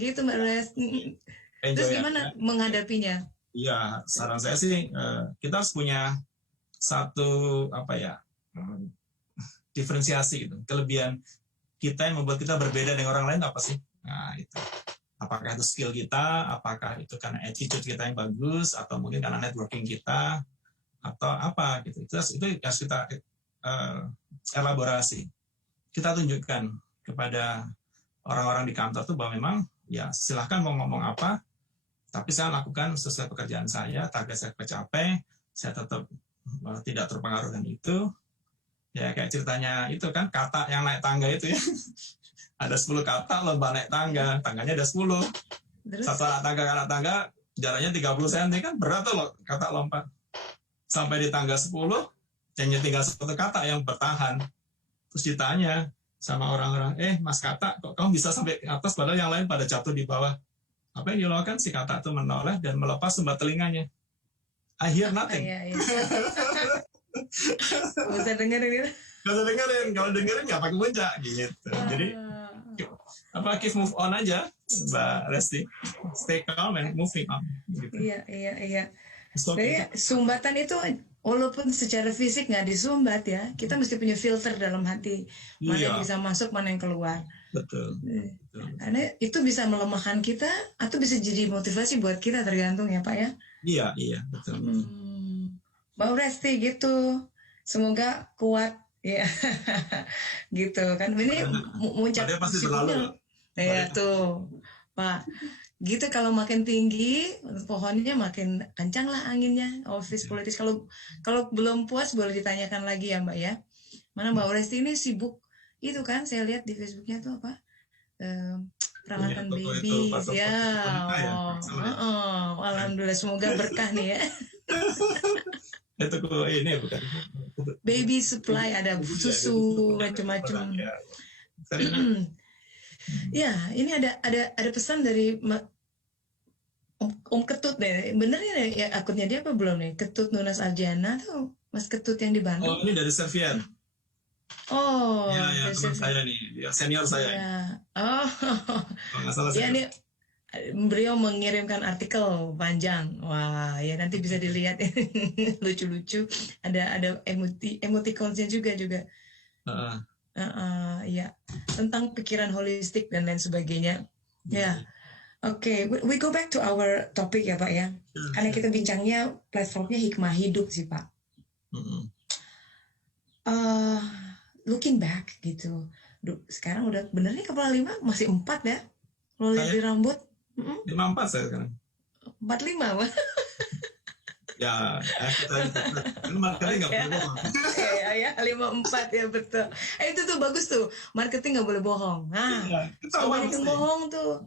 Gitu Mbak Resti. Terus gimana menghadapinya? Iya, saran saya sih kita harus punya satu diferensiasi gitu. Kelebihan kita yang membuat kita berbeda dengan orang lain apa sih? Nah, itu. Apakah itu skill kita, apakah itu karena attitude kita yang bagus, atau mungkin karena networking kita, atau apa gitu. Itu harus kita elaborasi. Kita tunjukkan kepada orang-orang di kantor tuh bahwa memang ya silahkan mau ngomong apa, tapi saya lakukan sesuai pekerjaan saya, target saya tercapai, saya tetap tidak terpengaruh dengan itu. Ya kayak ceritanya itu kan, kata yang naik tangga itu ya. Ada 10 kata lomba naik tangga, tangganya ada 10. Satu anak tangga jaraknya 30 cm kan berat tuh loh kata lompat. Sampai di tangga 10, hanya tinggal 1 kata yang bertahan. Terus ditanya sama orang-orang, Mas Kata, kok kamu bisa sampai ke atas padahal yang lain pada jatuh di bawah? Apa yang dilakukan? Si Kata itu menoleh dan melepas sumber telinganya. I hear nothing. Gak usah dengerin. Kalau dengerin nggak pakai puncak gitu. Jadi keep move on aja Mbak Resti, stay calm and moving on gitu. Iya. Jadi sumbatan itu walaupun secara fisik nggak disumbat ya, kita mesti punya filter dalam hati, mana yang bisa masuk, mana yang keluar. Betul. Karena itu bisa melemahkan kita atau bisa jadi motivasi buat kita, tergantung ya Pak ya. Iya betul. Mbak Resti gitu, semoga kuat ya. Gitu kan, ini muncak pasti berlalu. Ya tuh Pak, gitu. Kalau makin tinggi pohonnya makin kencang lah anginnya. Office politis, kalau belum puas boleh ditanyakan lagi ya Mbak ya. Mana Mbak Resti ini sibuk itu kan, saya lihat di Facebooknya tuh apa, peralatan baby ya. Alhamdulillah, semoga berkah nih ya. Itu ini bukan baby supply, ada susu macam-macam. Ya, ini ada pesan dari Om Ketut deh. Bener ya akunnya dia apa belum nih? Ketut Nunas Arjana tuh Mas Ketut yang di Bandung. Oh, ini dari Servian. Oh, ya teman saya nih, dia senior saya. Ya. Oh. Nggak salah ya, ini beliau mengirimkan artikel panjang. Wah, ya nanti bisa dilihat. Lucu-lucu. Ada emoticonsnya juga. Ya, tentang pikiran holistik dan lain sebagainya. Ya. Oke, we go back to our topic ya Pak ya. Karena kita bincangnya platformnya hikmah hidup sih Pak. Looking back gitu. Sekarang udah benernya kepala 5 masih 4 ya. Kalau lihat di rambut. 54 saya sekarang. 45 Pak. Ya, itu marketing nggak boleh bohong. Ya, 54 ya betul. Itu tuh bagus tuh, marketing nggak boleh bohong. Nah, banyak yang bohong tuh.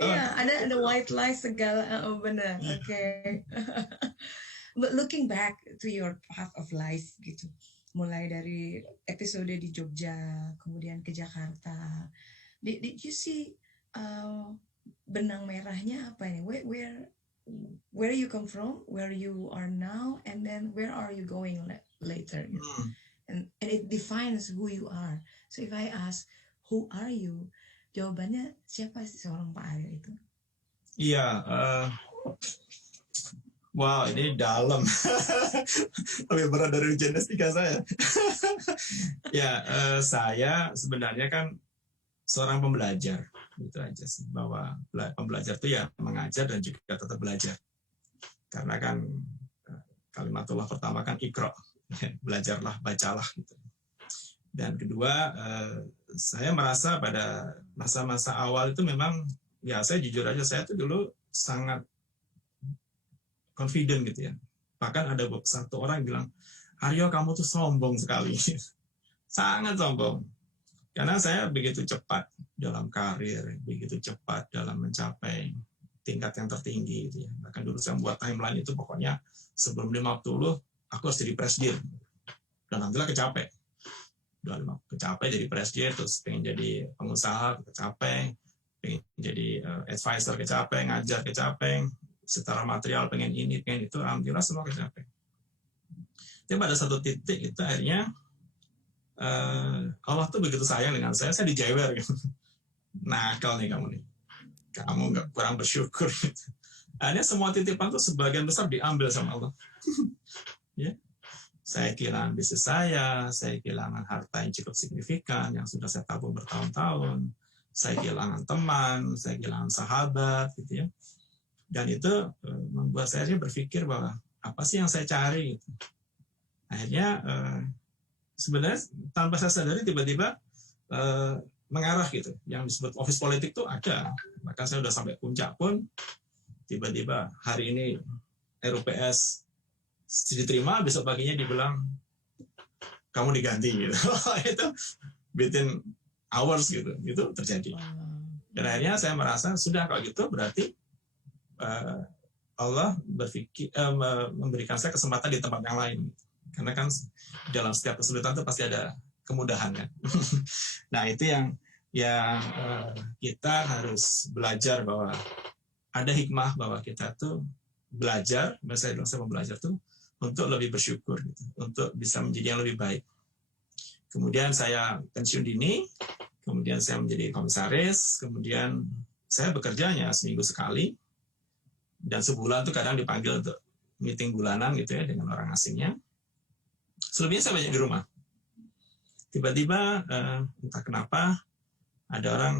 Iya, ada white lies segala. Oh, benar. Oke. But looking back to your path of life gitu, mulai dari episode di Jogja, kemudian ke Jakarta. Did you see benang merahnya apa ini? Where you come from, where you are now, and then where are you going later, gitu. And it defines who you are. So if I ask who are you, jawabannya siapa sih seorang Pak Aryo itu? Iya, wow ini dalam, lebih berat dari ujian S3 saya. Ya, saya sebenarnya kan seorang pembelajar. Itu aja sih, bahwa pembelajar itu ya mengajar dan juga tetap belajar. Karena kan kalimatullah pertama kan ikro, belajarlah, bacalah gitu. Dan kedua, saya merasa pada masa-masa awal itu memang, ya saya jujur aja, saya tuh dulu sangat confident gitu ya. Bahkan ada satu orang yang bilang, Aryo kamu tuh sombong sekali. Sangat sombong. Karena saya begitu cepat dalam karir, begitu cepat dalam mencapai tingkat yang tertinggi gitu ya. Bahkan dulu saya buat timeline itu pokoknya sebelum 50 aku harus jadi presiden. Dan alhamdulillah kecapai. Jadi presiden, terus pengen jadi pengusaha, kecapai, pengen jadi advisor, kecapai, ngajar, kecapai, secara material pengen ini, pengen itu, alhamdulillah semua kecapai. Tapi pada satu titik itu akhirnya Allah tuh begitu sayang dengan saya dijewer gitu. Nakal nih kamu nggak kurang bersyukur gitu. Akhirnya semua titipan tuh sebagian besar diambil sama Allah. Ya, saya kehilangan bisnis saya kehilangan harta yang cukup signifikan yang sudah saya tabung bertahun-tahun, saya kehilangan teman, saya kehilangan sahabat gitu ya. Dan itu membuat saya berpikir bahwa apa sih yang saya cari gitu. Akhirnya sebenarnya tanpa saya sadari tiba-tiba mengarah gitu. Yang disebut office politik tuh ada. Bahkan saya udah sampai puncak pun tiba-tiba hari ini RUPS diterima, besok paginya dibilang kamu diganti gitu. Itu within hours gitu. Itu terjadi. Dan akhirnya saya merasa sudah kalau gitu berarti Allah memberikan saya kesempatan di tempat yang lain. Karena kan dalam setiap kesulitan itu pasti ada kemudahan kan. Nah itu yang kita harus belajar bahwa ada hikmah bahwa kita tuh belajar, saya mau belajar tuh untuk lebih bersyukur gitu, untuk bisa menjadi yang lebih baik. Kemudian saya pensiun dini, kemudian saya menjadi komisaris, kemudian saya bekerjanya seminggu sekali, dan sebulan tuh kadang dipanggil untuk meeting bulanan gitu ya dengan orang asingnya. Selebihnya saya banyak di rumah. Tiba-tiba entah kenapa ada orang,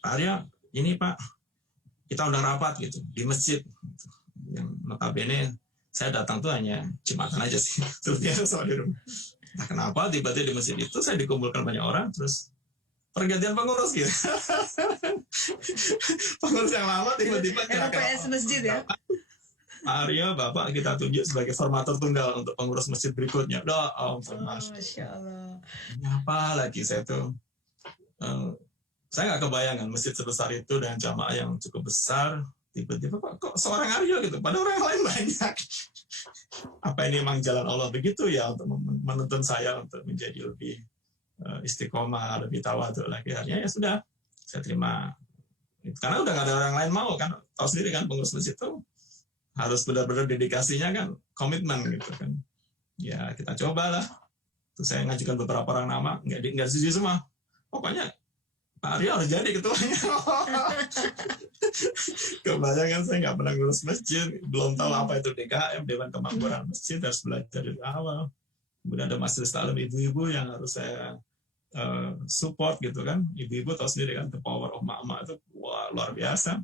Pak Aryo, ini Pak, kita undang rapat gitu di masjid. Yang notabene saya datang tuh hanya Jumatan aja sih. Selebihnya sama di rumah. Entah kenapa tiba-tiba di masjid itu saya dikumpulkan banyak orang, terus pergantian pengurus gitu. Pengurus yang lama tiba-tiba RPS masjid ya. Pak Aryo, Bapak kita tunjuk sebagai formator tunggal untuk pengurus masjid berikutnya. Masya Allah. Apa lagi saya tuh, saya nggak kebayangkan masjid sebesar itu dengan jamaah yang cukup besar, tiba-tiba kok seorang Aryo gitu, padahal orang lain banyak. Apa ini memang jalan Allah begitu ya untuk menuntun saya untuk menjadi lebih istiqomah, lebih tawadhu lagi. Akhirnya ya sudah, saya terima. Karena udah nggak ada orang lain mau kan, tahu sendiri kan pengurus masjid itu harus benar-benar dedikasinya kan, komitmen gitu kan. Ya kita cobalah. Terus saya ngajukan beberapa orang nama, nggak setuju semua. Pokoknya Pak Aryo harus jadi ketuanya. Kebanyakan saya nggak pernah ngurus masjid, belum tahu apa itu DKM, Dewan Kemakmuran Masjid, harus belajar dari awal. Kemudian ada majelis taklim ibu-ibu yang harus saya support gitu kan. Ibu-ibu tahu sendiri kan, the power of emak-emak itu wah luar biasa.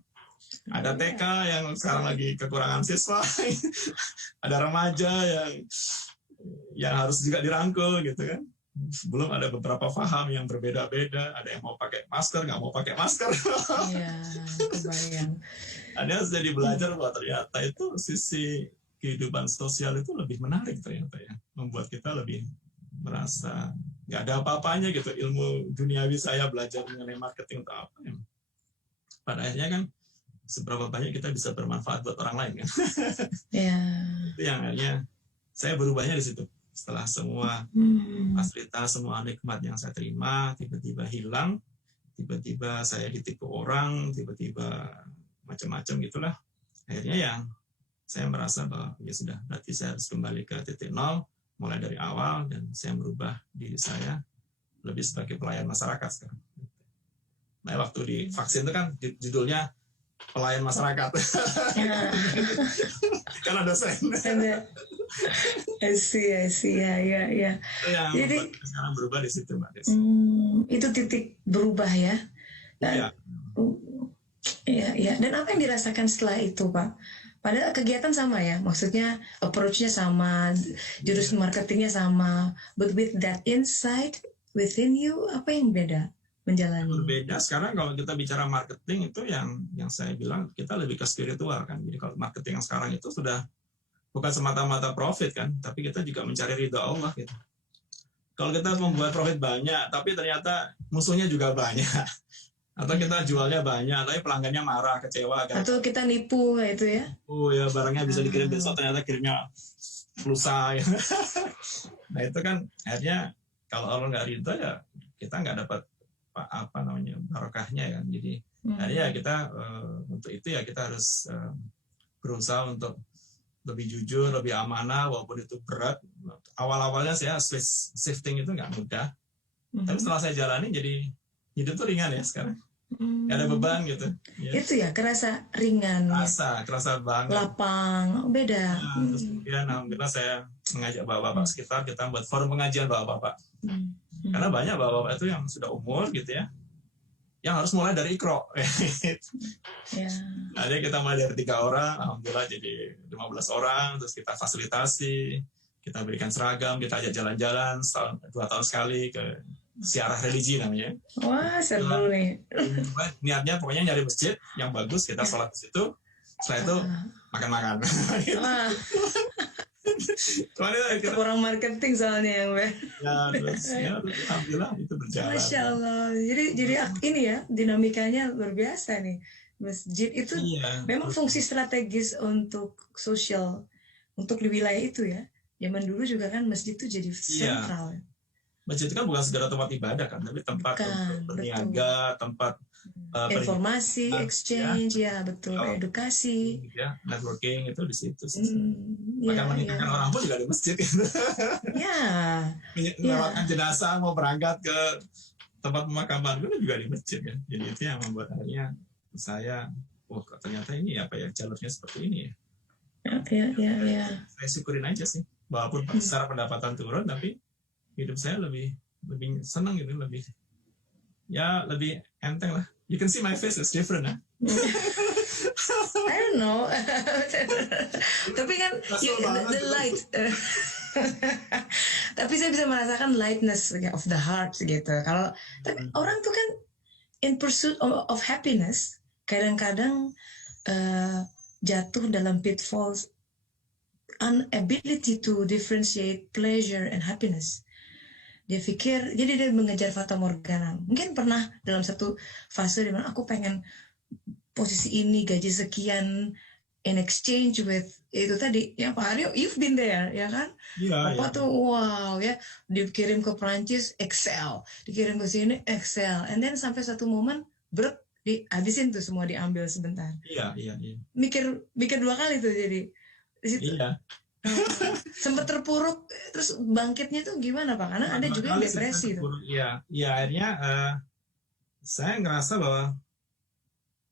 Ada TK yang sekarang lagi kekurangan siswa, ada remaja yang harus juga dirangkul gitu kan. Belum ada beberapa paham yang berbeda-beda, ada yang mau pakai masker, nggak mau pakai masker. Iya, kebayang. Ada yang jadi belajar bahwa ternyata itu sisi kehidupan sosial itu lebih menarik ternyata ya, membuat kita lebih merasa nggak ada apa-apanya gitu, ilmu duniawi saya belajar mengenai marketing atau apa ya. Pada akhirnya kan seberapa banyak kita bisa bermanfaat buat orang lain kan. Iya. Itu yang akhirnya saya berubahnya di situ. Setelah semua fasilitas, semua nikmat yang saya terima tiba-tiba hilang, tiba-tiba saya ditipu orang, tiba-tiba macam-macam gitulah. Akhirnya yang saya merasa bahwa ya sudah, berarti saya harus kembali ke titik nol, mulai dari awal, dan saya merubah diri saya lebih sebagai pelayan masyarakat sekarang. Nah, waktu di vaksin itu kan judulnya pelayan masyarakat. Kan ada sen. I see, ya. Itu yang Jadi sekarang berubah di situ, Mbak Des. Itu titik berubah ya. Iya. Iya. Dan apa yang dirasakan setelah itu, Pak? Padahal kegiatan sama ya, maksudnya approach-nya sama, jurus marketingnya sama, but with that insight within you, apa yang beda menjalani? Berbeda sekarang kalau kita bicara marketing itu yang saya bilang kita lebih ke spiritual kan. Jadi kalau marketing yang sekarang itu sudah bukan semata-mata profit kan, tapi kita juga mencari ridha Allah gitu. Kalau kita membuat profit banyak, tapi ternyata musuhnya juga banyak, atau kita jualnya banyak, tapi pelanggannya marah, kecewa kan. Atau kita nipu itu ya? Oh ya, barangnya bisa dikirim besok, ternyata kirimnya lusa. Ya. Nah itu kan akhirnya kalau orang nggak ridha ya kita nggak dapat apa namanya barokahnya kan. Jadi akhirnya kita untuk itu ya kita harus berusaha untuk lebih jujur, lebih amanah, walaupun itu berat. Awal-awalnya saya shifting itu nggak mudah, tapi setelah saya jalani jadi hidup tuh ringan ya sekarang. Gak ada beban gitu. Ya. Itu ya kerasa ringan. Kerasa banget. Lapang, beda. Nah, terus kemudian alhamdulillah saya mengajak bapak-bapak sekitar, kita buat forum pengajian bapak-bapak. Karena banyak bapak-bapak itu yang sudah umur gitu ya, yang harus mulai dari ikro. Ya. Jadi kita mulai dari 3 orang, alhamdulillah jadi 15 orang, terus kita fasilitasi, kita berikan seragam, kita ajak jalan-jalan 2 tahun sekali ke siarah religi namanya. Wah, seru nih. Niatnya pokoknya nyari masjid yang bagus, kita sholat di situ, setelah itu makan-makan. Kita kurang marketing soalnya yang terus alhamdulillah itu berjalan. Masya Allah. Jadi ini ya dinamikanya luar biasa nih. Masjid itu memang fungsi strategis untuk sosial, untuk di wilayah itu ya. Zaman dulu juga kan masjid itu jadi sentral. Masjid itu kan bukan segala tempat ibadah kan, tapi tempat untuk berniaga, tempat informasi, exchange, ya betul, edukasi, ya, networking itu di situ. Bahkan meninggalkan orang pun juga di masjid. Melewatkan jenazah mau berangkat ke tempat pemakaman itu juga di masjid kan. Jadi itu yang membuat akhirnya saya, ternyata ini apa ya jalurnya seperti ini ya. Ya. Saya syukurin aja sih, walaupun secara pendapatan turun, tapi hidup saya lebih senang gitu, lebih enteng lah. You can see my face is different lah. I don't know. Tapi kan the light. Tapi saya bisa merasakan lightness of the heart gitu. Kalau orang tuh kan in pursuit of happiness, kadang-kadang jatuh dalam pitfalls, inability to differentiate pleasure and happiness. Dia pikir, jadi dia mengejar fata morgana. Mungkin pernah dalam satu fase di mana aku pengen posisi ini, gaji sekian, in exchange with itu tadi. Ya Pak Aryo, you've been there, ya kan? Apa tuh, wow ya, dikirim ke Prancis, Excel. Dikirim ke sini, Excel. And then sampai satu momen, dihabisin tuh semua, diambil sebentar. Iya. Mikir 2 kali tuh jadi. Di situ. Iya. Sempat terpuruk, terus bangkitnya tuh gimana Pak? Karena ada juga yang depresi tuh. Iya, akhirnya saya ngerasa bahwa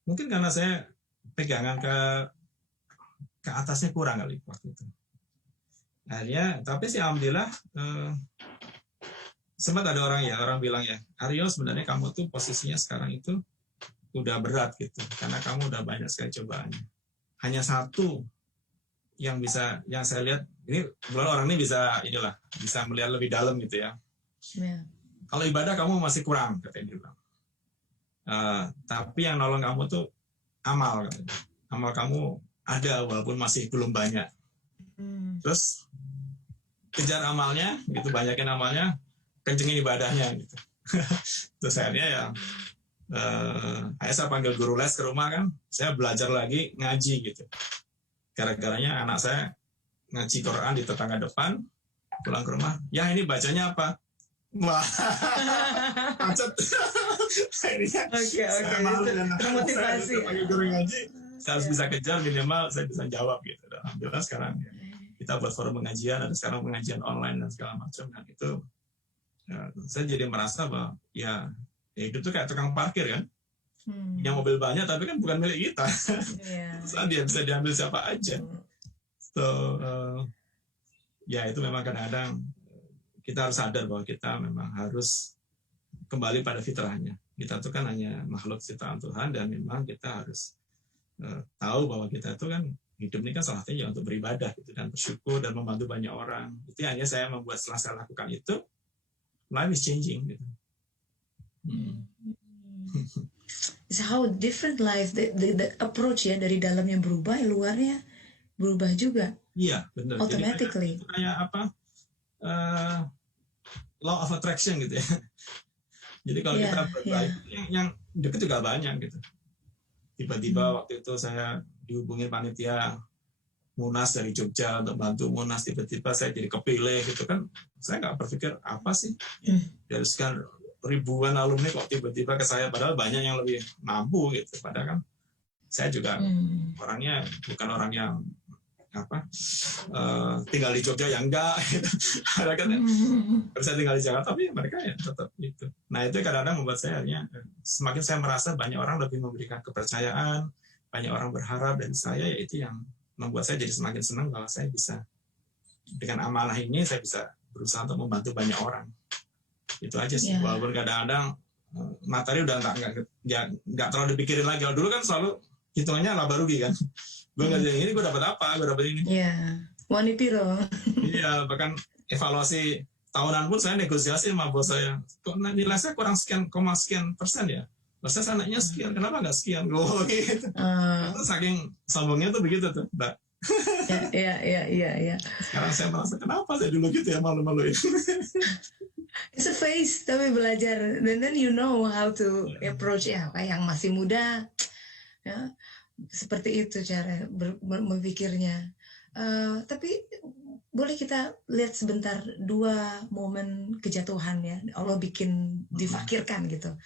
mungkin karena saya pegangan ke atasnya kurang kali waktu itu. Akhirnya, tapi sih alhamdulillah sempat ada orang bilang ya, Aryo sebenarnya kamu tuh posisinya sekarang itu udah berat gitu, karena kamu udah banyak sekali cobaannya. Hanya satu yang saya lihat, ini orang ini bisa melihat lebih dalam gitu ya. Yeah. Kalau ibadah kamu masih kurang, katanya dia bilang. Tapi yang nolong kamu tuh amal, katanya. Amal kamu ada walaupun masih belum banyak. Terus kejar amalnya, gitu, banyakin amalnya, kencengin ibadahnya gitu. Terus akhirnya saya panggil guru les ke rumah kan, saya belajar lagi ngaji gitu. Gara-garanya anak saya ngaji Quran di tetangga depan, pulang ke rumah, ya ini bacanya apa? Wah, macet. Oke, termotivasi. Panggil guru ngaji, saya harus bisa kejar, minimal saya bisa jawab gitu. Dan alhamdulillah sekarang ya, kita buat forum pengajian, ada sekarang pengajian online dan segala macam, dan itu saya jadi merasa bahwa ya hidup itu kayak tukang parkir kan, yang mobil banyak tapi kan bukan milik kita. Saat dia bisa diambil siapa aja. So ya itu memang kadang-kadang kita harus sadar bahwa kita memang harus kembali pada fitrahnya. Kita itu kan hanya makhluk ciptaan Tuhan, dan memang kita harus tahu bahwa kita itu kan hidup ini kan salah satunya untuk beribadah gitu, dan bersyukur dan membantu banyak orang. Itu hanya saya membuat, setelah saya lakukan itu, life is changing gitu. It's how different life, the approach ya, dari dalamnya berubah, luarnya berubah juga. Iya, benar. Automatically. Jadi kayak apa? Law of attraction gitu ya. Jadi kalau kita berbaik, yang deket juga banyak gitu. Tiba-tiba waktu itu saya dihubungi panitia Munas dari Jogja untuk bantu Munas, tiba-tiba saya jadi kepilih gitu kan. Saya nggak berpikir apa sih dari sekian ribuan alumni kok tiba-tiba ke saya, padahal banyak yang lebih mampu gitu. Padahal kan saya juga orangnya bukan orang yang tinggal di Jogja yang enggak gitu. Kan bisa tinggal di Jakarta, tapi mereka ya tetap gitu. Nah itu kadang-kadang membuat saya semakin saya merasa banyak orang lebih memberikan kepercayaan, banyak orang berharap, dan saya ya itu yang membuat saya jadi semakin senang bahwa saya bisa dengan amanah ini saya bisa berusaha untuk membantu banyak orang. Itu aja sih. Walaupun kadang-kadang materi udah nggak terlalu dipikirin lagi. Kalau dulu kan selalu hitungannya laba rugi kan. Gue ngerjain ini, gue dapat apa? Gue dapat ini. Iya. Wani piro. Iya, bahkan evaluasi tahunan pun saya negosiasi sama bos saya. Kok nilai saya kurang sekian persen ya? Bos saya anaknya sekian, kenapa nggak sekian? Gue gitu. Itu saking sombongnya tuh begitu tuh, Mbak. Iya. Sekarang saya merasa kenapa saya dulu gitu ya, malu-maluin. It's a phase, tapi belajar, and then you know how to approach ya, kayak yang masih muda, ya seperti itu cara berpikirnya. Tapi boleh kita lihat sebentar 2 momen kejatuhan ya, Allah bikin difakirkan gitu.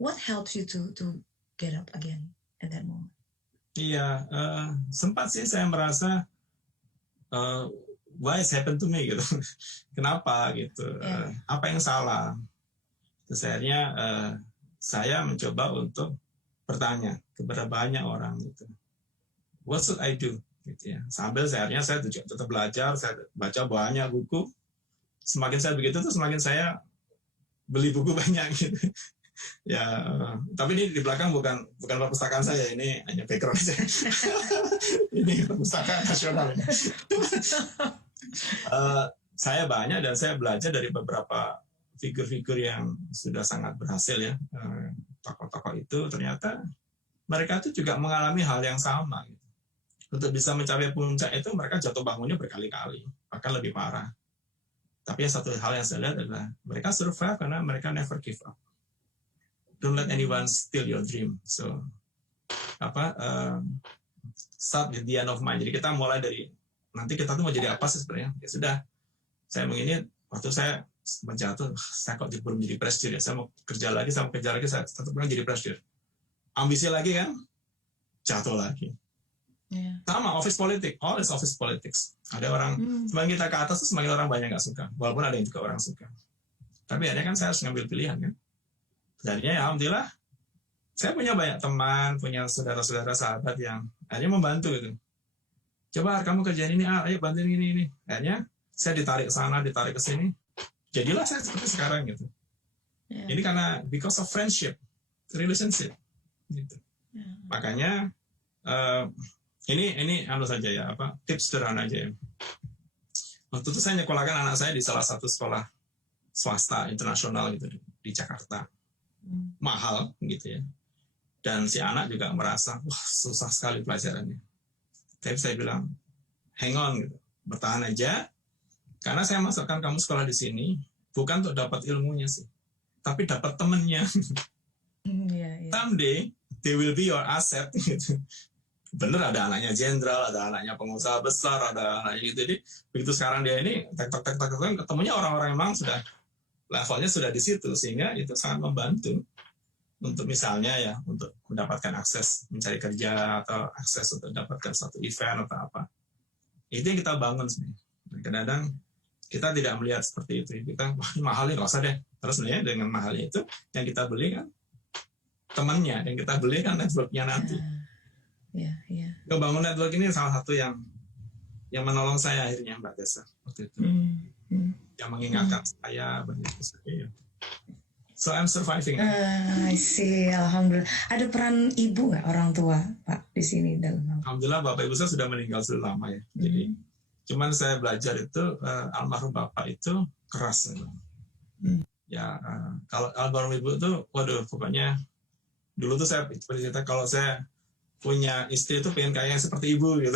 What helps you to get up again at that moment? Iya, sempat sih saya merasa why it's happened to me gitu. Kenapa gitu? Apa yang salah? Terus akhirnya saya mencoba untuk bertanya kepada banyak orang gitu. What should I do? Gitu ya. Sambil akhirnya saya tetap belajar, saya baca banyak buku. Semakin saya begitu tuh semakin saya beli buku banyak gitu. Ya, tapi ini di belakang bukan perpustakaan saya, ini hanya background saya. Ini perpustakaan nasional. Saya banyak dan saya belajar dari beberapa figur-figur yang sudah sangat berhasil ya. Tokoh-tokoh itu ternyata mereka itu juga mengalami hal yang sama. Gitu. Untuk bisa mencapai puncak itu mereka jatuh bangunnya berkali-kali, bahkan lebih parah. Tapi satu hal yang saya lihat adalah mereka survive karena mereka never give up. Don't let anyone steal your dream. So, start with the end of mind. Jadi kita mulai dari nanti kita tuh mau jadi apa sih sebenarnya? Ya sudah, saya mengingat waktu saya menjatuh, saya kok belum jadi presiden ya. Saya mau kerja lagi, saya tetap jadi presiden. Ambisi lagi kan, jatuh lagi. Sama office politik, all is office politics. Ada orang semakin kita ke atas, semakin orang banyak nggak suka. Walaupun ada yang juga orang suka. Tapi akhirnya kan saya harus ngambil pilihan kan. Jadinya ya alhamdulillah saya punya banyak teman, punya saudara-saudara sahabat yang akhirnya membantu gitu. Coba kamu kerjain ini, ayo bantuin ini. Akhirnya saya ditarik ke sana, ditarik ke sini. jadilah saya seperti sekarang gitu. Ini karena because of friendship, relationship gitu. Makanya ini anu saja ya, tips sederhana aja ya. Waktu itu saya nyekolahkan anak saya di salah satu sekolah swasta internasional gitu di Jakarta. Mahal gitu ya. Dan si anak juga merasa, wah susah sekali pelajarannya. Tapi saya bilang, hang on gitu, bertahan aja. Karena saya masukkan kamu sekolah di sini bukan untuk dapat ilmunya sih, tapi dapat temennya. Someday they will be your asset gitu. Bener, ada anaknya jenderal, ada anaknya pengusaha besar, ada anaknya gitu. Jadi begitu sekarang dia ini tek ketemunya orang-orang yang memang sudah levelnya sudah di situ, sehingga itu sangat membantu untuk misalnya ya untuk mendapatkan akses mencari kerja atau akses untuk mendapatkan suatu event atau apa. Itu yang kita bangun sebenarnya. Kadang-kadang kita tidak melihat seperti itu. Kita, wah ini mahal nih, nggak usah deh. Terus sebenarnya dengan mahalnya itu yang kita beli kan temannya, yang kita beli kan networknya nanti. Kebangun network ini salah satu yang menolong saya akhirnya Mbak Tessa waktu itu. Yang mengingatkan saya begitu. So I'm surviving. I see, alhamdulillah. Ada peran ibu nggak, orang tua Pak di sini dalam? Alhamdulillah Bapak Ibu saya sudah meninggal sudah lama ya. Jadi cuman saya belajar itu almarhum Bapak itu keras. Ya kalau almarhum Ibu itu, waduh pokoknya dulu tuh saya cerita kalau saya punya istri itu pengen kayak yang seperti ibu gitu,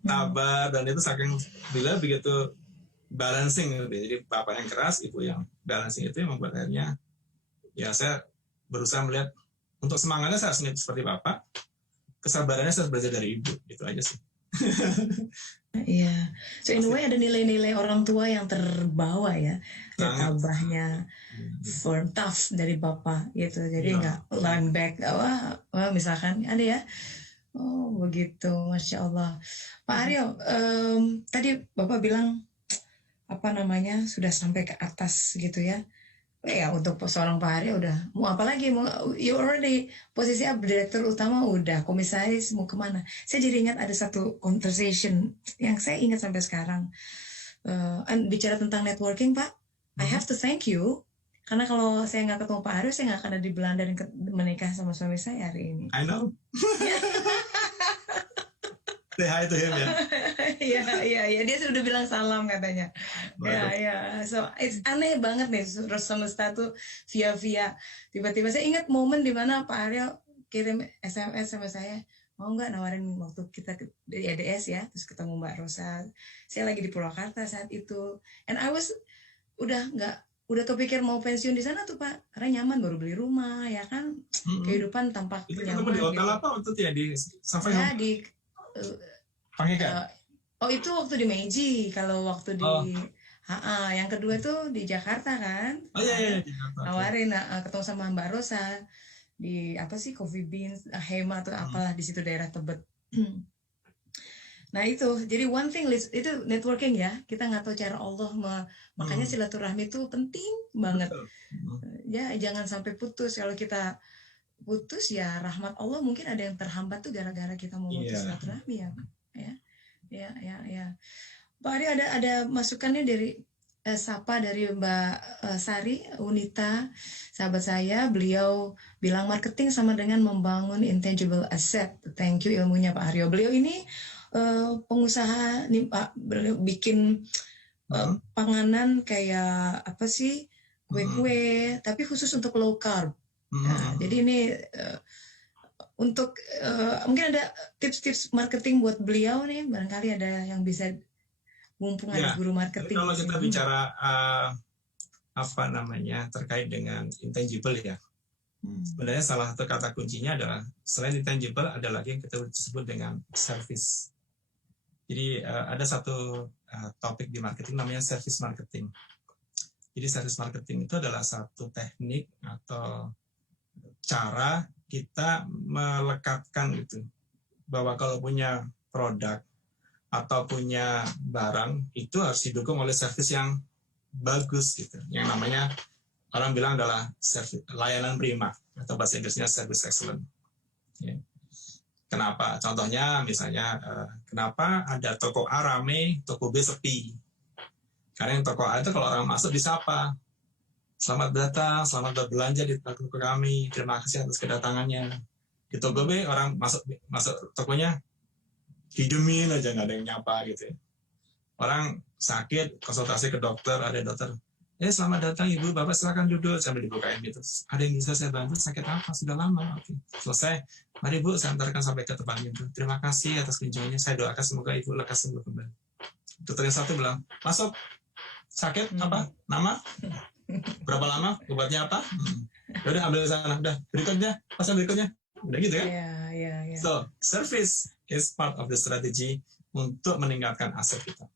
sabar, dan itu saking bila begitu balancing gitu. Jadi bapak yang keras, ibu yang balancing, itu yang membuat akhirnya ya saya berusaha melihat untuk semangatnya saya harus seperti bapak, kesabarannya saya harus belajar dari ibu, itu aja sih. Iya, so in a way ada nilai-nilai orang tua yang terbawa ya, tabahnya firm, tough dari bapak gitu, jadi nggak lembek, wah misalkan ada ya, oh begitu, masya Allah. Pak Aryo, tadi bapak bilang apa namanya sudah sampai ke atas gitu ya. Ya untuk seorang Pak Aryo udah mau apa lagi, mau you already posisi direktur utama udah, komisaris, mau kemana. Saya jadi ingat ada satu conversation yang saya ingat sampai sekarang, bicara tentang networking Pak. I have to thank you karena kalau saya nggak ketemu Pak Aryo saya nggak akan ada di Belanda dan menikah sama suami saya hari ini. I know. Say hi to him ya. Iya, dia sudah bilang salam katanya. Ya. So it's aneh banget nih, semesta tuh via tiba-tiba saya ingat momen di mana Pak Aryo kirim SMS sama saya, mau nggak nawarin waktu kita di EDS ya, terus ketemu Mbak Rosa. Saya lagi di Purwakarta saat itu, and I was udah kepikir mau pensiun di sana tuh Pak, karena nyaman, baru beli rumah ya kan, kehidupan tampak nyaman. Itu di hotel gitu. Apa waktu itu ya di Savoy? Ya di kan? Itu waktu di Meiji, kalau waktu di yang kedua tuh di Jakarta kan. Iya, nawarin ketemu sama Mbak Rosa di apa sih, Coffee Beans, Hema atau apalah di situ daerah Tebet. Nah itu, jadi one thing itu networking ya, kita nggak tahu cara Allah makanya silaturahmi itu penting banget. Ya jangan sampai putus. Kalau kita putus ya rahmat Allah mungkin ada yang terhambat tuh gara-gara kita mau putus silaturahmi ya. Ya. Pak Ari ada masukannya dari sapa dari Mbak Sari Unita, sahabat saya. Beliau bilang marketing sama dengan membangun intangible asset. Thank you ilmunya Pak Aryo. Beliau ini pengusaha nih Pak, bikin panganan kayak apa sih, kue-kue tapi khusus untuk low carb. Nah, jadi ini untuk mungkin ada tips-tips marketing buat beliau nih, barangkali ada yang bisa, mumpung ada guru marketing. Kalau kita bicara terkait dengan intangible ya, sebenarnya salah satu kata kuncinya adalah selain intangible ada lagi yang kita sebut dengan service. Jadi ada satu topik di marketing namanya service marketing. Jadi service marketing itu adalah satu teknik atau cara kita melekatkan gitu, bahwa kalau punya produk atau punya barang itu harus didukung oleh service yang bagus gitu, yang namanya orang bilang adalah layanan prima atau bahasa Inggrisnya service excellent. Ya. Kenapa? Contohnya misalnya kenapa ada toko A rame, toko B sepi? Karena yang toko A itu kalau orang masuk disapa. Selamat datang, selamat berbelanja di toko kami. Terima kasih atas kedatangannya. Di toko B orang masuk tokonya didiemin aja, nggak ada yang nyapa gitu ya. Orang sakit, konsultasi ke dokter, ada dokter. Selamat datang Ibu, Bapak silakan duduk sambil dibukain gitu. Ada yang bisa saya bantu? Sakit apa? Sudah lama. Oke. Selesai. Mari Bu, saya antarkan sampai ke tempat itu. Terima kasih atas kunjungannya. Saya doakan semoga Ibu lekas sembuh kembali. Dokter yang satu bilang, masuk. Sakit apa? Nama? Berapa lama? Obatnya apa? Udah ambil sana. Udah. Berikutnya. Pasal berikutnya. Udah gitu kan? Yeah. So, service is part of the strategy untuk meningkatkan aset kita.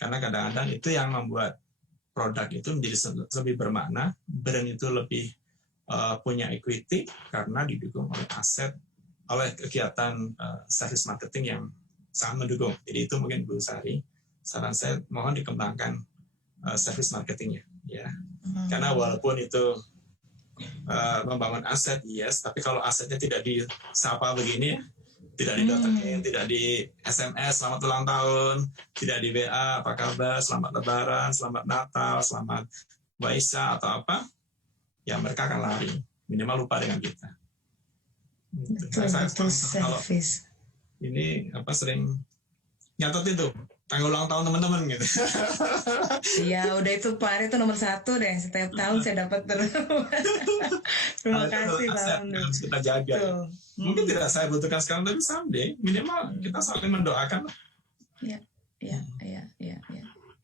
Karena kadang-kadang itu yang membuat produk itu menjadi lebih bermakna, brand itu lebih punya equity karena didukung oleh aset, oleh kegiatan service marketing yang sangat mendukung. Jadi itu mungkin Bu Sari, saran saya mohon dikembangkan service marketingnya, ya. Karena walaupun itu membangun aset, yes, tapi kalau asetnya tidak disapa begini, tidak didatengin, tidak di SMS selamat ulang tahun, tidak di WA apa kabar, selamat lebaran, selamat Natal, selamat Waisak atau apa, ya mereka akan lari, minimal lupa dengan kita. Saya kalau ini sering nyatetin tuh tanggal ulang tahun teman-teman gitu. Iya, udah itu Pak Ari itu nomor 1 deh. Setiap tahun saya dapat terus. Terima kasih Pak. Harus kita jaga. Mungkin tidak saya butuhkan sekarang, tapi someday minimal kita saling mendoakan. Iya.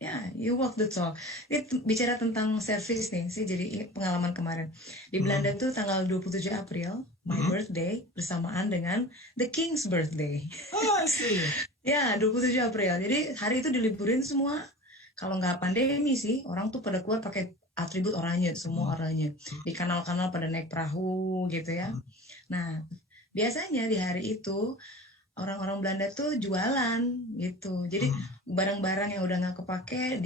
Ya, you walk the talk. Ini bicara tentang service nih, sih jadi pengalaman kemarin. Di Belanda tuh tanggal 27 April, my birthday, bersamaan dengan the King's birthday. Oh, I see. Ya, 27 April. Jadi hari itu diliburin semua. Kalau nggak pandemi sih, orang tuh pada keluar pakai atribut oranye, semua oranye. Di kanal-kanal pada naik perahu gitu ya. Nah, biasanya di hari itu orang-orang Belanda tuh jualan gitu. Jadi barang-barang yang udah nggak kepake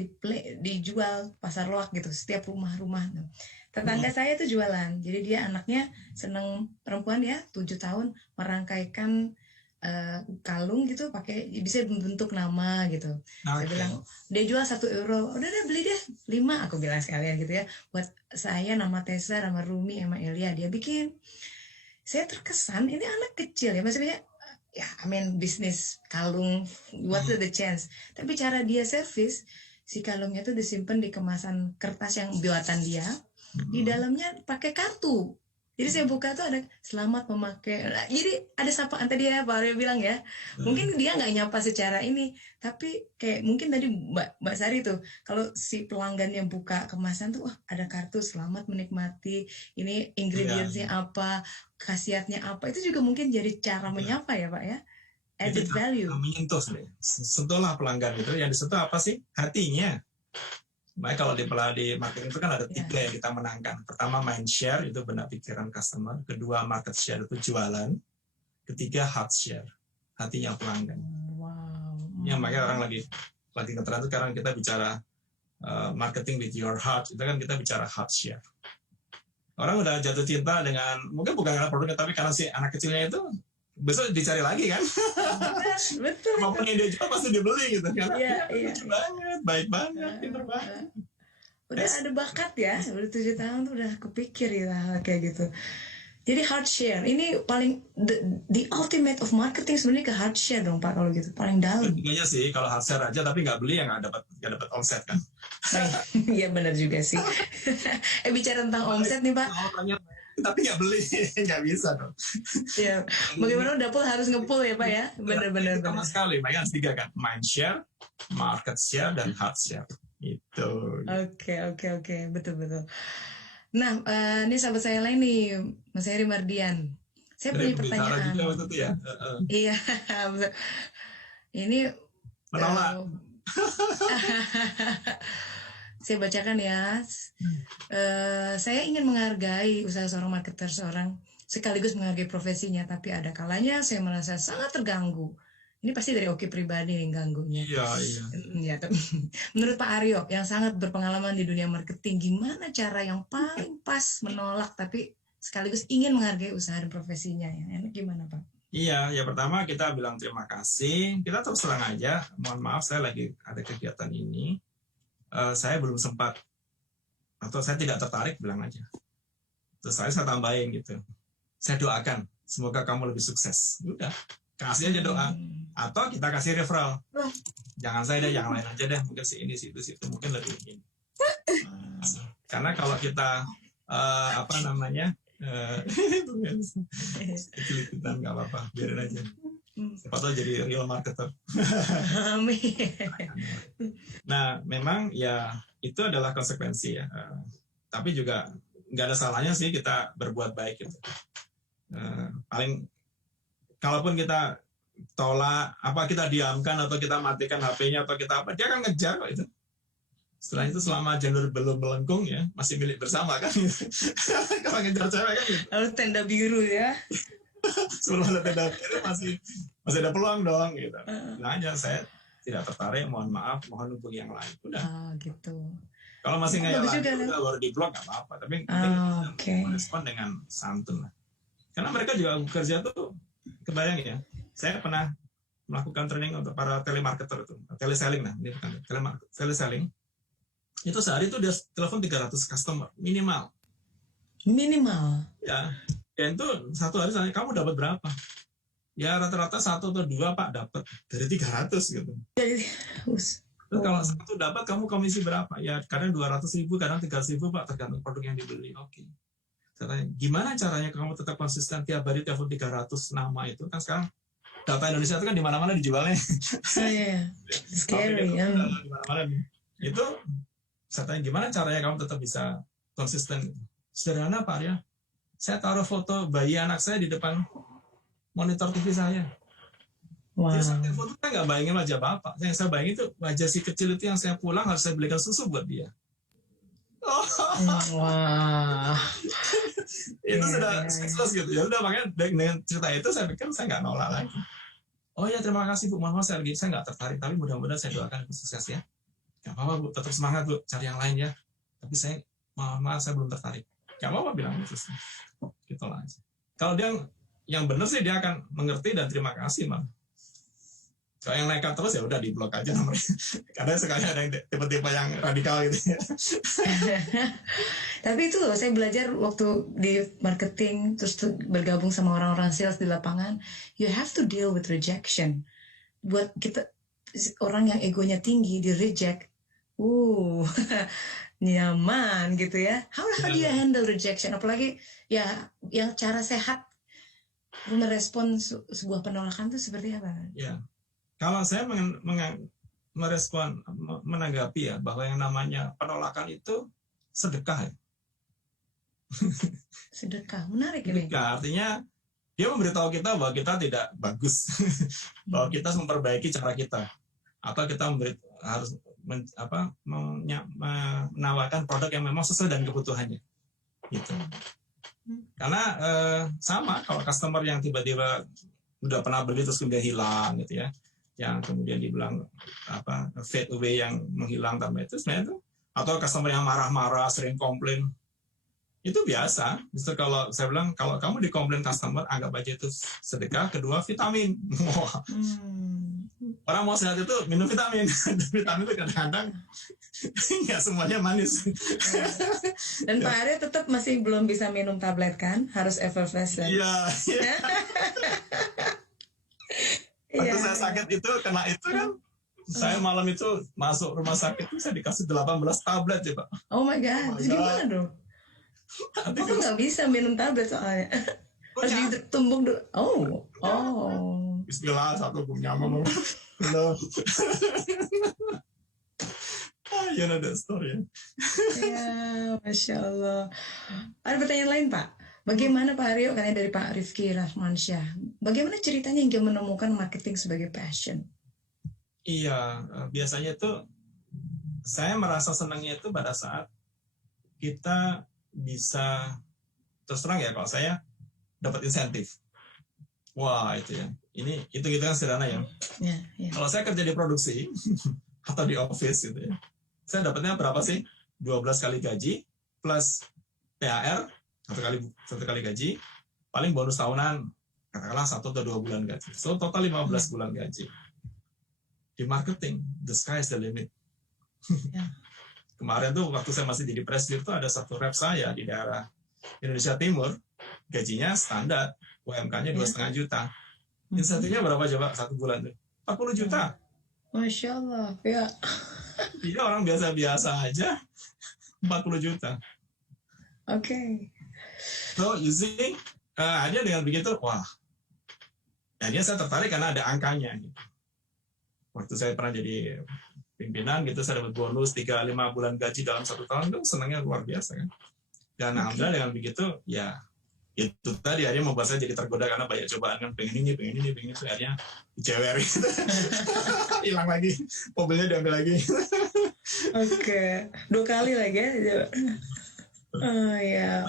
dijual pasar loak gitu, setiap rumah-rumah. Tetangga saya tuh jualan. Jadi dia anaknya seneng, perempuan ya, 7 tahun, merangkaikan kalung gitu pakai bisa bentuk nama gitu. Saya bilang dia jual 1 euro, udah beli deh 5, aku bilang sekalian gitu ya, buat saya, nama Tessa, nama Rumi, sama Elia. Dia bikin. Saya terkesan ini anak kecil ya, maksudnya ya bisnis kalung, what the chance. Tapi cara dia servis, si kalungnya tuh disimpan di kemasan kertas yang buatan dia, di dalamnya pakai kartu. Jadi saya buka tuh ada selamat memakai. Jadi ada sapaan tadi ya Pak Aryo bilang ya. Mungkin dia nggak nyapa secara ini, tapi kayak mungkin tadi Mbak Sari tuh, kalau si pelanggan yang buka kemasan tuh, wah ada kartu selamat menikmati. Ini ingredientsnya apa, khasiatnya apa, itu juga mungkin jadi cara menyapa ya Pak ya. Added value. Menyentuh nih. Sentuhlah pelanggan itu. Yang disentuh apa sih? Hatinya. Makanya kalau di marketing itu kan ada 3 yang kita menangkan. Pertama mind share, itu benak pikiran customer. Kedua market share, itu jualan. Ketiga heart share, hatinya pelanggan. Wow. Ya makanya orang lagi ngetren itu sekarang kita bicara marketing with your heart, itu kan kita bicara heart share. Orang udah jatuh cinta dengan, mungkin bukan karena produknya, tapi karena si anak kecilnya itu besok dicari lagi kan. Betul. Apapun yang dia jual pasti dibeli gitu. Karena Iya. lucu banget, baik banget, pintar banget. Udah ada bakat ya, udah 7 tahun tuh udah kepikir ya kayak gitu. Jadi hard share, ini paling the ultimate of marketing sebenarnya ke hard share dong Pak kalau gitu, paling dalam. Kayaknya sih kalau hard share aja tapi nggak beli ya nggak dapat omset kan. Iya benar juga sih. Bicara tentang omset nih Pak. Tapi nggak beli, nggak bisa dong. Ya, bagaimana dapur harus nge-pull ya Pak ya, benar-benar. Sama sekali, makanya harus 3 kan, mind share, market share, dan hard share. Itu. Oke, betul. Nah, ini sahabat saya lain nih, Mas Heri Mardian. Saya punya pertanyaan. Juga waktu itu ya. Iya, ini menolak. Saya bacakan ya. Saya ingin menghargai usaha seorang marketer, sekaligus menghargai profesinya, tapi ada kalanya saya merasa sangat terganggu. Ini pasti dari Oki pribadi nih ganggunya. Iya. Menurut Pak Aryo yang sangat berpengalaman di dunia marketing, gimana cara yang paling pas menolak tapi sekaligus ingin menghargai usaha dan profesinya ya? Enak gimana Pak? Iya, ya pertama kita bilang terima kasih. Kita terus terang aja, mohon maaf saya lagi ada kegiatan ini. saya belum sempat atau saya tidak tertarik, bilang aja. Terus saya tambahin gitu. Saya doakan semoga kamu lebih sukses. Udah, kasih aja doa. Atau kita kasih referral. Jangan saya deh, yang lain aja deh. Mungkin si ini, si itu, mungkin lebih ini. Karena kalau kita apa namanya, kecil-kecilan nggak apa-apa, biarin aja. Siapa tahu jadi real marketer. Amin. Nah, memang ya itu adalah konsekuensi ya. Tapi juga nggak ada salahnya sih kita berbuat baik gitu. Paling kalaupun kita tolak, apa kita diamkan atau kita matikan HP-nya atau kita apa, dia akan ngejar kok itu. Setelah itu selama janur belum melengkung ya, masih milik bersama kan. Kalau ngejar cewek kan gitu. Lalu tenda biru ya. Sebelum ada tenda biru masih ada peluang dong gitu. Nah aja saya tidak tertarik, mohon maaf, mohon hubungi yang lain. Udah. Gitu. Kalau masih ngeyel lagi, juga, udah baru di blog nggak apa-apa. Tapi respon dengan santun lah. Karena mereka juga bekerja tuh, kebayang ya. Saya pernah melakukan training untuk para telemarketer itu, teleselling lah, ini bukan teleselling. Itu sehari itu dia telepon 300 customer minimal. Ya, dan itu satu hari saya, kamu dapat berapa? Ya rata-rata 1 atau 2 Pak dapat dari 300 gitu. Terus kalau satu dapat kamu komisi berapa? Ya kadang 200.000, kadang 300.000 Pak, tergantung produk yang dibeli. Oke. Saya tanya, gimana caranya kamu tetap konsisten tiap hari telepon 300 nama itu? Kan sekarang data Indonesia itu kan di mana-mana dijualnya. Scary ya. Di mana-mana. Itu saya tanya, gimana caranya kamu tetap bisa konsisten? Sederhana Pak ya. Saya taruh foto bayi anak saya di depan monitor TV saya. Jadi saya foto kan nggak bayangin wajah bapak. Yang saya bayangin itu wajah si kecil itu yang saya pulang harus saya belikan susu buat dia. Itu sudah sukses gitu. Ya udah, makanya dengan cerita itu saya pikir saya nggak nolak lagi. Oh ya, terima kasih Bu, mohon maaf saya nggak tertarik, tapi mudah-mudahan saya doakan ibu sukses ya. Gak apa-apa Bu, tetap semangat Bu, cari yang lain ya. Tapi saya mohon maaf saya belum tertarik. Gak apa-apa bilang gitu. Gitu lah aja. Kalau dia yang benar sih dia akan mengerti dan terima kasih malah. Kalau yang nekat terus ya udah di blok aja nomornya. Kadang sekali ada yang tipe-tipe yang radikal gitu ya. Tapi itu loh, saya belajar waktu di marketing terus bergabung sama orang-orang sales di lapangan. You have to deal with rejection. Buat kita orang yang egonya tinggi di reject, nyaman gitu ya. How do you handle rejection? Apalagi ya yang cara sehat merespon sebuah penolakan itu seperti apa? Ya. Kalau saya merespon, menanggapi ya, bahwa yang namanya penolakan itu sedekah ya. Sedekah, menarik ini. Sedekah, artinya dia memberitahu kita bahwa kita tidak bagus, bahwa kita harus memperbaiki cara kita, atau kita harus menawarkan produk yang memang sesuai dengan kebutuhannya. Gitu. Karena sama, kalau customer yang tiba-tiba udah pernah beli terus kemudian hilang gitu ya, yang kemudian dibilang fade away, yang menghilang tanpa itu sebenarnya itu, atau customer yang marah-marah sering komplain, itu biasa. Justru kalau saya bilang, kalau kamu dikomplain customer, anggap aja itu sedekah. Kedua, vitamin. Orang mau sehat itu minum vitamin. Vitamin itu kadang-kadang nggak semuanya manis. Dan Pak Arya tetap masih belum bisa minum tablet kan, harus effervescent. Iya. Waktu saya sakit itu, kena itu kan, saya malam itu masuk rumah sakit, saya dikasih 18 tablet ya Pak. Oh my God, jadi gimana dong? Aku nggak bisa minum tablet soalnya. Harus ditumbuk dulu. Oh. Bismillah, satu punya mama. Hello. You know that story ya. Ya, Masya Allah. Ada pertanyaan lain Pak? Bagaimana Pak Aryo, katanya dari Pak Rifki Rahmansyah, bagaimana ceritanya hingga menemukan marketing sebagai passion? Iya, biasanya itu saya merasa senangnya itu pada saat kita bisa, terus terang ya, kalau saya dapat insentif. Wah itu ya, ini itu kan sederhana ya. Ya. Kalau saya kerja di produksi atau di office gitu ya, saya dapatnya berapa sih? 12 kali gaji plus THR, satu kali gaji, paling bonus tahunan katakanlah 1 atau 2 bulan gaji. So total 15 bulan gaji. Di marketing, the sky is the limit. kemarin tuh waktu saya masih jadi presiden tuh ada satu rep saya di daerah Indonesia Timur, gajinya standar, UMK-nya 2,5 juta. Insentifnya berapa coba satu bulan tuh? 40 juta. Masya Allah, ya. Iya, orang biasa-biasa aja 40 juta. Oke. So you see, dia dengan begitu, wah, dia saya tertarik karena ada angkanya. Gitu. Waktu saya pernah jadi pimpinan gitu, saya dapat bonus 3-5 bulan gaji dalam 1 tahun, itu senangnya luar biasa kan. Dan alhamdulillah dengan begitu, ya itu tadi akhirnya membuat saya jadi tergoda karena banyak cobaan kan, pengen ini, akhirnya dicewer gitu. Hilang lagi, mobilnya diambil lagi. Oke. 2 kali lagi ya. Oh ya.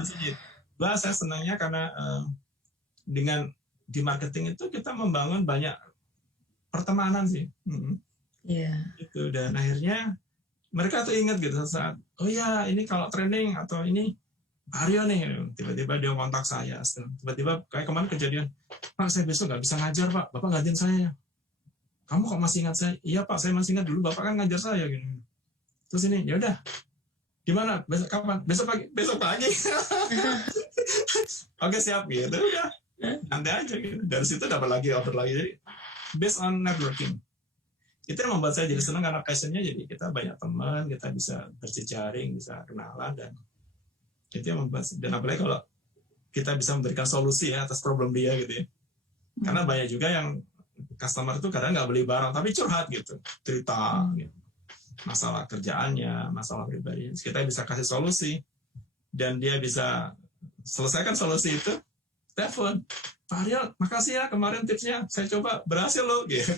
Lah saya senangnya karena dengan di marketing itu kita membangun banyak pertemanan sih. Iya. Gitu, dan akhirnya mereka tuh ingat gitu saat, oh ya ini kalau training atau ini Aryo nih, tiba-tiba dia kontak saya, tiba-tiba kayak kemarin kejadian, Pak saya besok nggak bisa ngajar Pak, Bapak gantiin saya. Kamu kok masih ingat saya? Iya Pak, saya masih ingat dulu Bapak kan ngajar saya gitu. Terus ini, ya udah, gimana? Besok kapan? Besok pagi. Oke siap gitu, udah, nanti aja gitu. Dari situ dapat lagi order lagi, jadi based on networking. Itu yang membuat saya jadi senang karena passionnya, jadi kita banyak teman, kita bisa berjejaring, bisa kenalan, dan itu yang membuat, dan apalagi kalau kita bisa memberikan solusi ya atas problem dia gitu ya. Karena banyak juga yang customer itu kadang nggak beli barang tapi curhat gitu, cerita gitu. Masalah kerjaannya, masalah pribadi, kita bisa kasih solusi dan dia bisa selesaikan solusi itu. Telepon, Pak Aryo, makasih ya kemarin tipsnya, saya coba berhasil loh gitu.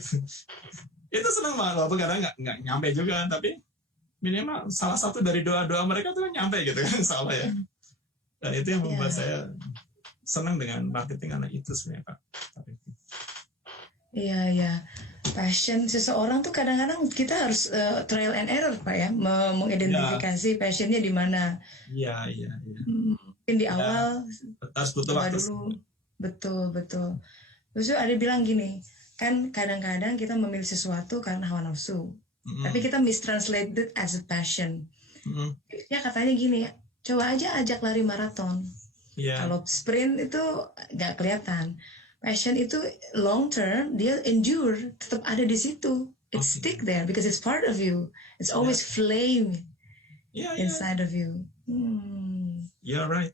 Itu senang banget, walaupun kadang nggak nyampe juga, tapi minimal salah satu dari doa-doa mereka tuh nyampe gitu kan, salah ya. Dan itu yang membuat saya senang dengan marketing karena itu sebenarnya Pak. Iya, iya. Passion seseorang tuh kadang-kadang kita harus trial and error Pak ya, mengidentifikasi passionnya di mana. Iya. Mungkin di awal harus butuh waktu dulu. Betul. Terus ada bilang gini, kan kadang-kadang kita memilih sesuatu karena hawa nafsu. Tapi kita mistranslated as a passion. Ya katanya gini, coba aja ajak lari maraton. Kalau sprint itu nggak kelihatan. Passion itu long term, dia endure, tetap ada di situ. It stick there because it's part of you. It's always flame inside of you. You're right.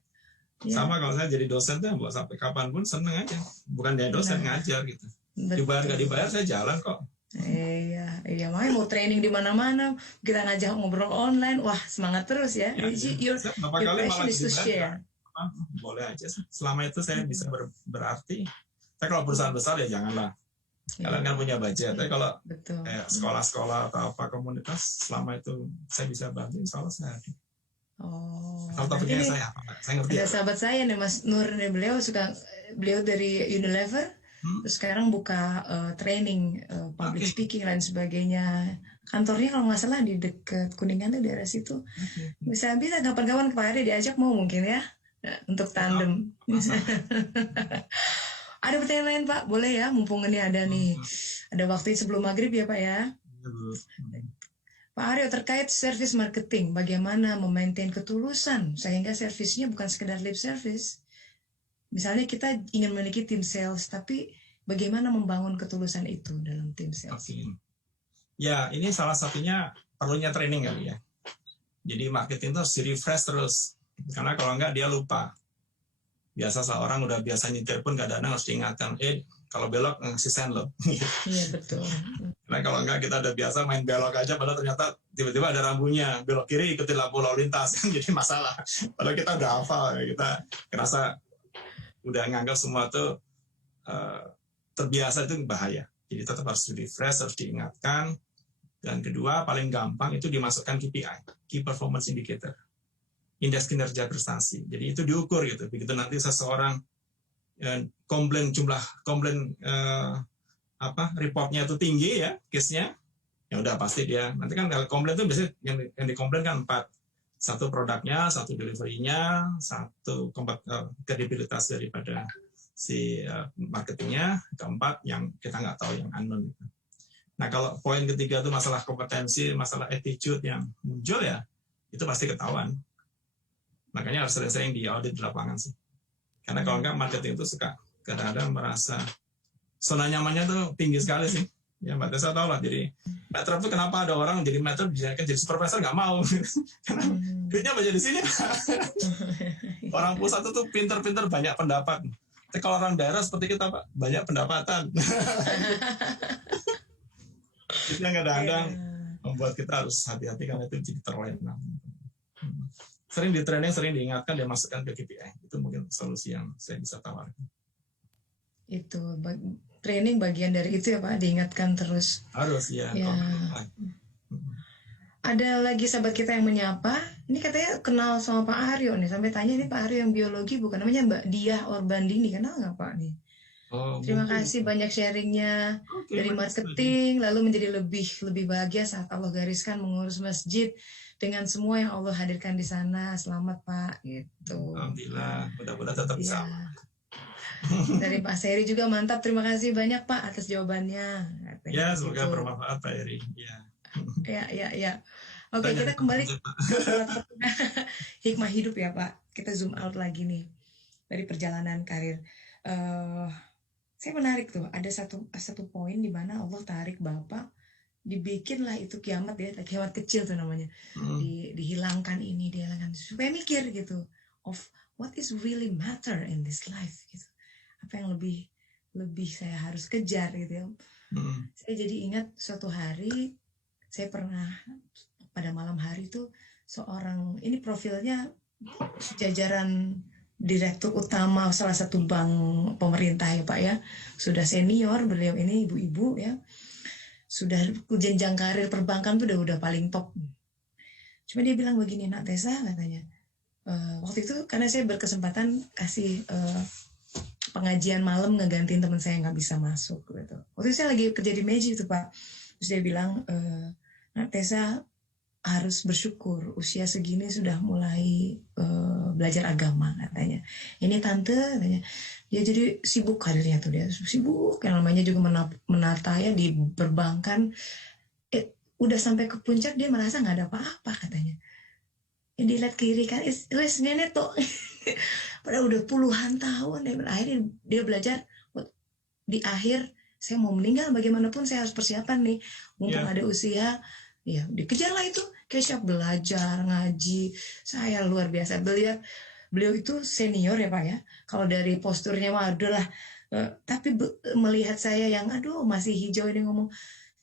Sama kalau saya jadi dosen tuh, buat sampai kapanpun seneng aja. Bukan dia dosen ngajar gitu. Dibayar nggak dibayar saya jalan kok. Iya, makanya mau training di mana-mana, kita ngajak ngobrol online, wah semangat terus ya. Your passion is to share. Boleh aja sih. Selama itu saya bisa berarti. Saya kalau perusahaan besar ya janganlah. Kalian kan punya budget. Tapi kalau sekolah-sekolah atau apa komunitas, selama itu saya bisa bantu, insya Allah saya hadir. Kalau topiknya saya ngerti. Ada sahabat saya nih Mas Nur, beliau dari Unilever. Terus sekarang buka training public speaking lain sebagainya. Kantornya kalau nggak salah di dekat Kuningan tuh daerah situ. Bisa kapan-kapan ke Pak Ari diajak mau mungkin ya untuk tandem. Ada pertanyaan lain Pak? Boleh ya, mumpung ini ada nih. Ada waktu sebelum maghrib ya Pak ya. Pak Aryo, terkait service marketing, bagaimana memaintain ketulusan sehingga servisnya bukan sekedar lip service. Misalnya kita ingin memiliki tim sales, tapi bagaimana membangun ketulusan itu dalam tim sales? Ya, ini salah satunya perlunya training kali ya. Jadi marketing itu harus di-refresh terus. Karena kalau enggak dia lupa. Biasa seorang udah biasa nyetir pun kadang-kadang harus diingatkan, kalau belok ngasih sen loh. Iya, betul. Nah kalau enggak kita udah biasa main belok aja, padahal ternyata tiba-tiba ada rambunya, belok kiri ikuti lampu lalu lintas, kan jadi masalah. Padahal kita udah hafal, kita kerasa udah nganggap semua tuh terbiasa, itu bahaya. Jadi tetap harus di-refresh, harus diingatkan. Dan kedua, paling gampang itu dimasukkan KPI, Key Performance Indicator. Indeks kinerja prestasi. Jadi itu diukur gitu. Begitu nanti seseorang jumlah komplain reportnya itu tinggi ya, case-nya, ya udah pasti dia. Nanti kan kalau komplain itu biasanya yang dikomplain kan 4. 1 produknya, 1 delivery-nya, 1 kredibilitas daripada si marketingnya, 4 yang kita nggak tahu, yang unknown. Nah kalau poin ketiga itu masalah kompetensi, masalah attitude yang muncul ya, itu pasti ketahuan. Makanya harus sering-sering diaudit di lapangan sih. Karena kalau enggak marketing itu suka kadang-kadang merasa zona nyamannya tuh tinggi sekali sih. Ya Mbak Tessa tahu lah, jadi Mbak Trump tuh kenapa ada orang jadi mentor jadi supervisor nggak mau. Karena duitnya banyak di sini. Orang pusat itu tuh pinter-pinter banyak pendapat. Tapi kalau orang daerah seperti kita Pak, banyak pendapatan. Itu yang kadang-kadang membuat kita harus hati-hati karena itu jadi terlena. Sering di training, sering diingatkan dan masukkan ke KPI. Itu mungkin solusi yang saya bisa tawarkan. Itu training bagian dari itu ya Pak, diingatkan terus. Harus ya. Ada lagi sahabat kita yang menyapa. Ini katanya kenal sama Pak Aryo nih. Sampai tanya nih Pak Aryo yang biologi bukan, namanya Mbak Diah Orbandini. Kenal nggak Pak nih? Terima kasih banyak sharingnya dari marketing, lalu menjadi lebih bahagia saat Allah gariskan mengurus masjid dengan semua yang Allah hadirkan di sana. Selamat Pak, gitu. Alhamdulillah, mudah-mudahan tetap bisa. Dari Pak Seri juga mantap. Terima kasih banyak Pak atas jawabannya. Ya, semoga bermanfaat Pak Eri. Ya. Oke, kita kembali ke hikmah hidup ya Pak. Kita zoom out lagi nih dari perjalanan karir. Saya menarik tuh, ada satu poin di mana Allah tarik Bapak, dibikinlah itu kiamat ya, kiamat kecil tuh namanya. Dihilangkan ini, dihilangkan supaya mikir gitu of what is really matter in this life gitu. Apa yang lebih saya harus kejar gitu ya. Saya jadi ingat suatu hari saya pernah pada malam hari itu seorang, ini profilnya jajaran direktur utama salah satu bank pemerintah ya Pak ya, sudah senior beliau ini, ibu-ibu ya, sudah jenjang karir perbankan tuh udah paling top. Cuma dia bilang begini, Nak Tessa katanya, waktu itu karena saya berkesempatan kasih pengajian malam ngegantiin teman saya yang nggak bisa masuk gitu. Waktu itu saya lagi kerja di Meiji itu Pak. Terus dia bilang, Nak Tessa harus bersyukur usia segini sudah mulai belajar agama katanya. Ini tante katanya, dia jadi sibuk karirnya tuh, dia sibuk yang namanya juga menata ya di perbankan. Udah sampai ke puncak dia merasa nggak ada apa-apa katanya. Dilihat kiri kan, wes nenek tuh. Padahal udah puluhan tahun akhirnya dia belajar. Di akhir saya mau meninggal bagaimanapun saya harus persiapan nih, mumpung ada usia. Ya dikejarlah itu, kayak belajar ngaji. Saya luar biasa. Beliau itu senior ya Pak ya. Kalau dari posturnya mah adalah, tapi melihat saya yang masih hijau ini ngomong,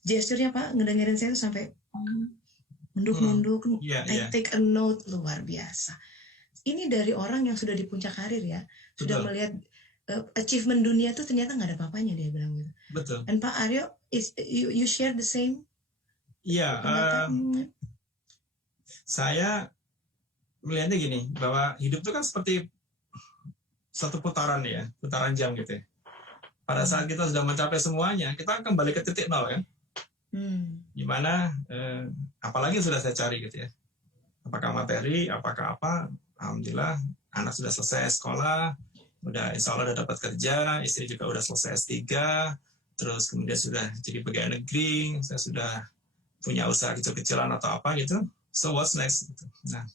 gesturnya Pak ngedengerin saya tuh sampai nunduk, take a note, luar biasa. Ini dari orang yang sudah di puncak karir ya, sudah melihat achievement dunia itu ternyata nggak ada apa-apanya, dia bilang gitu. Betul. Dan Pak Aryo, you share the same? Iya, saya melihatnya gini, bahwa hidup itu kan seperti satu putaran ya, putaran jam gitu ya. Pada saat kita sudah mencapai semuanya, kita kembali ke titik nol kan. Gimana, apalagi yang sudah saya cari gitu ya. Apakah materi, apakah apa, alhamdulillah anak sudah selesai sekolah, udah insya Allah udah dapat kerja, istri juga udah selesai S3, terus kemudian sudah jadi pegawai negeri, saya sudah punya usaha kecil-kecilan atau apa gitu. So what's next? Gitu. Nah,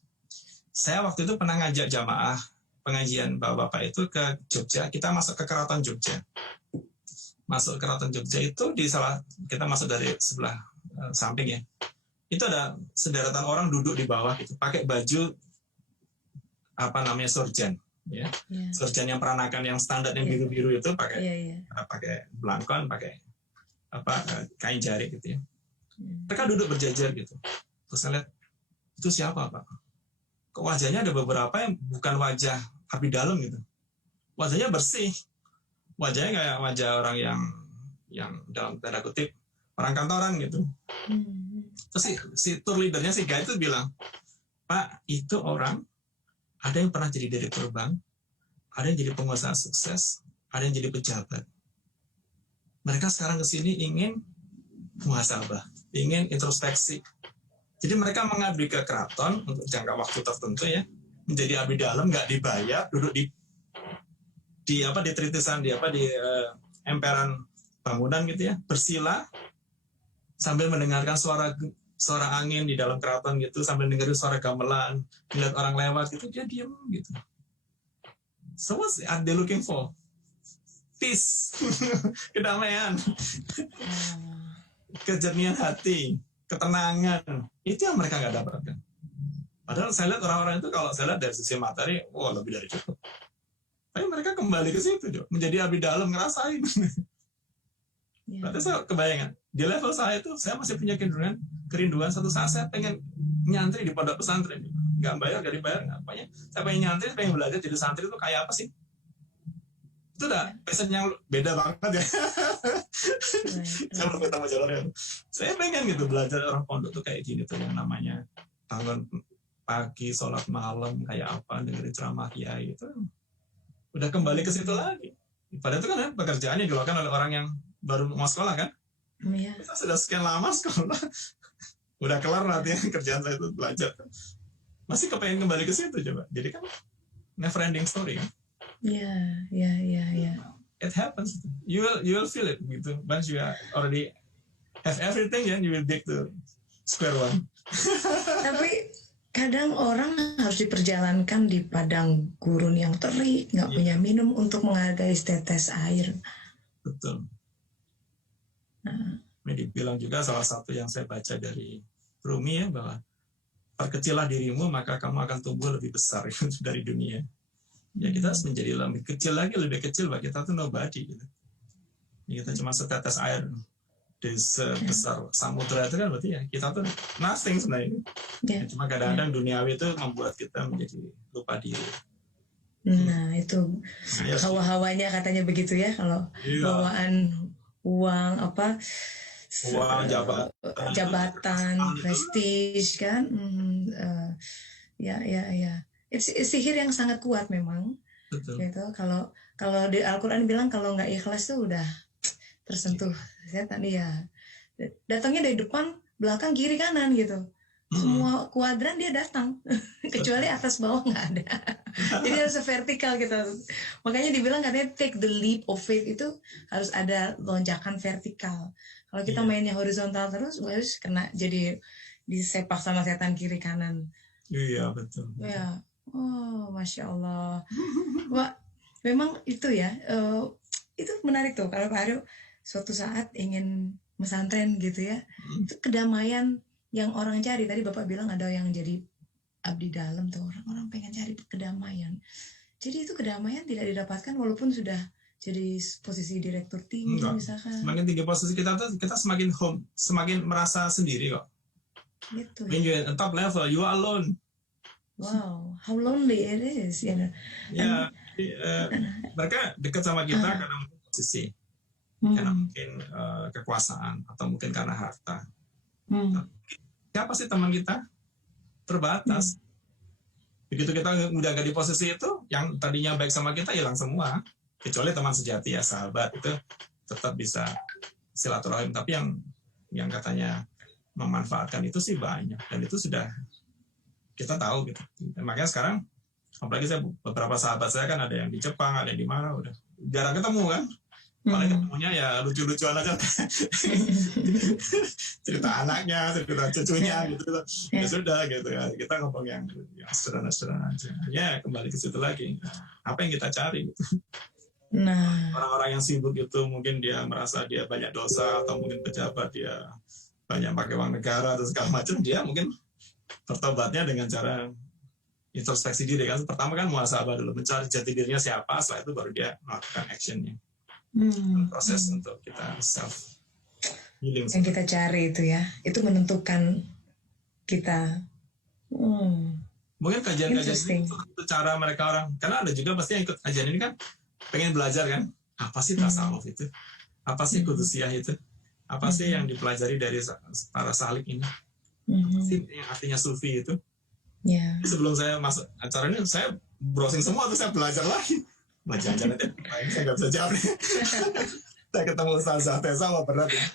saya waktu itu pernah ngajak jamaah pengajian bapak-bapak itu ke Jogja. Kita masuk ke Keraton Jogja. Masuk ke Keraton Jogja itu kita masuk dari sebelah samping ya. Itu ada sederetan orang duduk di bawah gitu, pakai baju surjan. Ya. Surjan yang peranakan yang standar yang biru-biru itu pakai belangkon, pakai kain jari gitu ya. Mereka duduk berjajar gitu. Terus saya lihat, itu siapa Pak? Kok wajahnya ada beberapa yang bukan wajah abdi dalam gitu. Wajahnya bersih. Wajahnya kayak wajah orang yang dalam tanda kutip orang kantoran gitu. Terus si tour leadernya, si guide itu bilang, Pak, itu orang ada yang pernah jadi direktur bank, ada yang jadi pengusaha sukses, ada yang jadi pejabat. Mereka sekarang kesini ingin muhasabah, ingin introspeksi. Jadi mereka mengabdi ke keraton untuk jangka waktu tertentu ya, menjadi abdi dalam, nggak dibayar, duduk di tritisan, di emperan bangunan gitu ya, bersila sambil mendengarkan suara suara angin di dalam keraton gitu, sambil dengerin suara gamelan, ngeliat orang lewat gitu, dia diem gitu. So what are they looking for? Peace, kedamaian, kejernihan hati, ketenangan. Itu yang mereka nggak dapatkan. Padahal saya lihat orang-orang itu, kalau saya lihat dari sisi materi, wah lebih dari cukup. Tapi mereka kembali ke situ, Jo. Menjadi abdi dalam, ngerasain. Berarti saya kebayangan, di level saya itu, saya masih punya kerinduan satu saat saya pengen nyantri di pondok pesantren. Nggak bayar, nggak dibayar, ngapain. Saya pengen nyantri, pengen belajar jadi santri itu kayak apa sih? Itu udah passion yang beda banget ya. Saya belum ketemu jalannya. Saya pengen gitu belajar orang pondok tuh kayak gini tuh, yang namanya bangun pagi, sholat malam, kayak apa, dengerin ceramah kiai itu. Udah kembali ke situ lagi. Padahal itu kan pekerjaan yang dilakukan oleh orang yang baru mau sekolah kan. Iya. Kita sudah sekian lama sekolah, udah kelar latihan kerjaan saya itu belajar. Masih kepengen kembali ke situ coba. Jadi kan never ending story kan. Iya. It happens. You will feel it gitu. Once you already have everything, ya, you will dig to square one. Tapi kadang orang harus diperjalankan di padang gurun yang terik, nggak punya minum untuk menghargai setetes air. Betul. Ini dibilang juga salah satu yang saya baca dari Rumi ya, bahwa perkecillah dirimu maka kamu akan tumbuh lebih besar dari dunia. Ya kita harus menjadi lebih kecil lagi, lebih kecil, bahwa kita tuh nobody gitu. Kita cuma setetes air di sebesar samudra itu kan, berarti ya kita tuh nothing sebenarnya. Ya, cuma kadang-kadang duniawi itu membuat kita menjadi lupa diri. Nah itu hawa-hawanya katanya begitu ya, kalau bawaan uang apa, uang, jabatan, prestis kan. Ya. Sihir yang sangat kuat memang. Betul. Gitu. Kalau di Al-Quran bilang kalau nggak ikhlas tuh udah tersentuh setan, ya datangnya dari depan, belakang, kiri, kanan gitu. Semua kuadran dia datang, kecuali atas bawah nggak ada. Jadi harus vertikal gitu. Makanya dibilang katanya take the leap of faith, itu harus ada lonjakan vertikal. Kalau kita mainnya horizontal terus, harus kena jadi disepak sama setan kiri kanan. Iya betul. Ya. Oh, Masya Allah. Wah, memang itu ya, itu menarik tuh kalau Pak Aryo suatu saat ingin pesantren gitu ya. Itu kedamaian yang orang cari. Tadi Bapak bilang ada yang jadi abdi dalam tuh, orang-orang pengen cari kedamaian. Jadi itu kedamaian tidak didapatkan walaupun sudah jadi posisi direktur tinggi. Enggak. Misalkan. Semakin tinggi posisi kita tuh, kita semakin home, semakin merasa sendiri kok. Gitu. When you're at top level, you are alone. Wow, how lonely it is, you know. Ya, mereka dekat sama kita karena mungkin posisi, karena mungkin kekuasaan, atau mungkin karena harta. Siapa sih teman kita? Terbatas. Begitu kita udah gak di posisi itu, yang tadinya baik sama kita hilang semua. Kecuali teman sejati ya, sahabat, itu tetap bisa silaturahim. Tapi yang katanya memanfaatkan itu sih banyak, dan itu sudah kita tahu gitu. Dan makanya sekarang, apalagi saya beberapa sahabat saya kan ada yang di Jepang, ada yang di mana, udah jarang ketemu kan. Paling ketemunya ya lucu-lucuan aja. Cerita anaknya, cerita cucunya gitu. Ya sudah gitu ya. Kita ngomong yang sederhana-sederhana aja. Ya kembali ke situ lagi. Apa yang kita cari gitu. Nah, orang-orang yang sibuk itu mungkin dia merasa dia banyak dosa, atau mungkin pejabat dia banyak pakai uang negara atau segala macam, dia mungkin bertobatnya dengan cara introspeksi diri kan. Pertama kan muhasabah dulu, mencari jati dirinya siapa, setelah itu baru dia melakukan actionnya. Proses untuk kita self healing. Yang kita cari itu ya, itu menentukan kita. Mungkin kajian-kajian itu cara mereka orang, karena ada juga pasti yang ikut kajian ini kan pengen belajar kan, apa sih tasawuf itu, apa sih qudusiyah itu, apa sih yang dipelajari dari para salik ini, apa sih yang artinya sufi itu. Sebelum saya masuk acara ini, saya browsing semua, terus saya belajar lagi. Jangan-jangan saya nggak bisa jawab. Saya ketemu Ustazah Tessa, wah berat ya.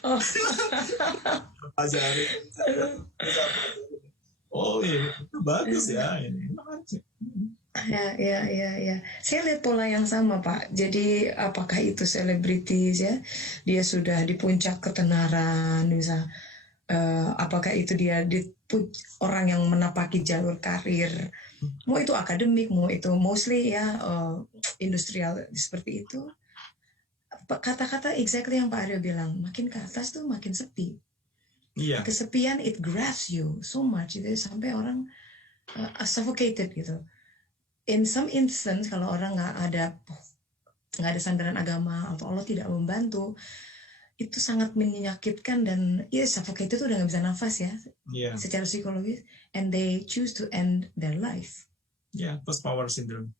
Pelajari. Oh ini bagus ya, ini menarik sih. Ya. Saya lihat pola yang sama, Pak. Jadi apakah itu selebritis ya? Dia sudah di puncak ketenaran, bisa apakah itu dia orang yang menapaki jalur karir, mau itu akademik, mau itu mostly ya industrial seperti itu. Kata-kata exactly yang Pak Aryo bilang, makin ke atas tuh makin sepi. Iya. Kesepian it grabs you so much, itu sampai orang suffocated gitu. In some instance kalau orang nggak ada sandaran agama atau Allah tidak membantu, itu sangat menyakitkan dan ya suffocated itu udah nggak bisa nafas ya, secara psikologis, and they choose to end their life. Post power syndrome.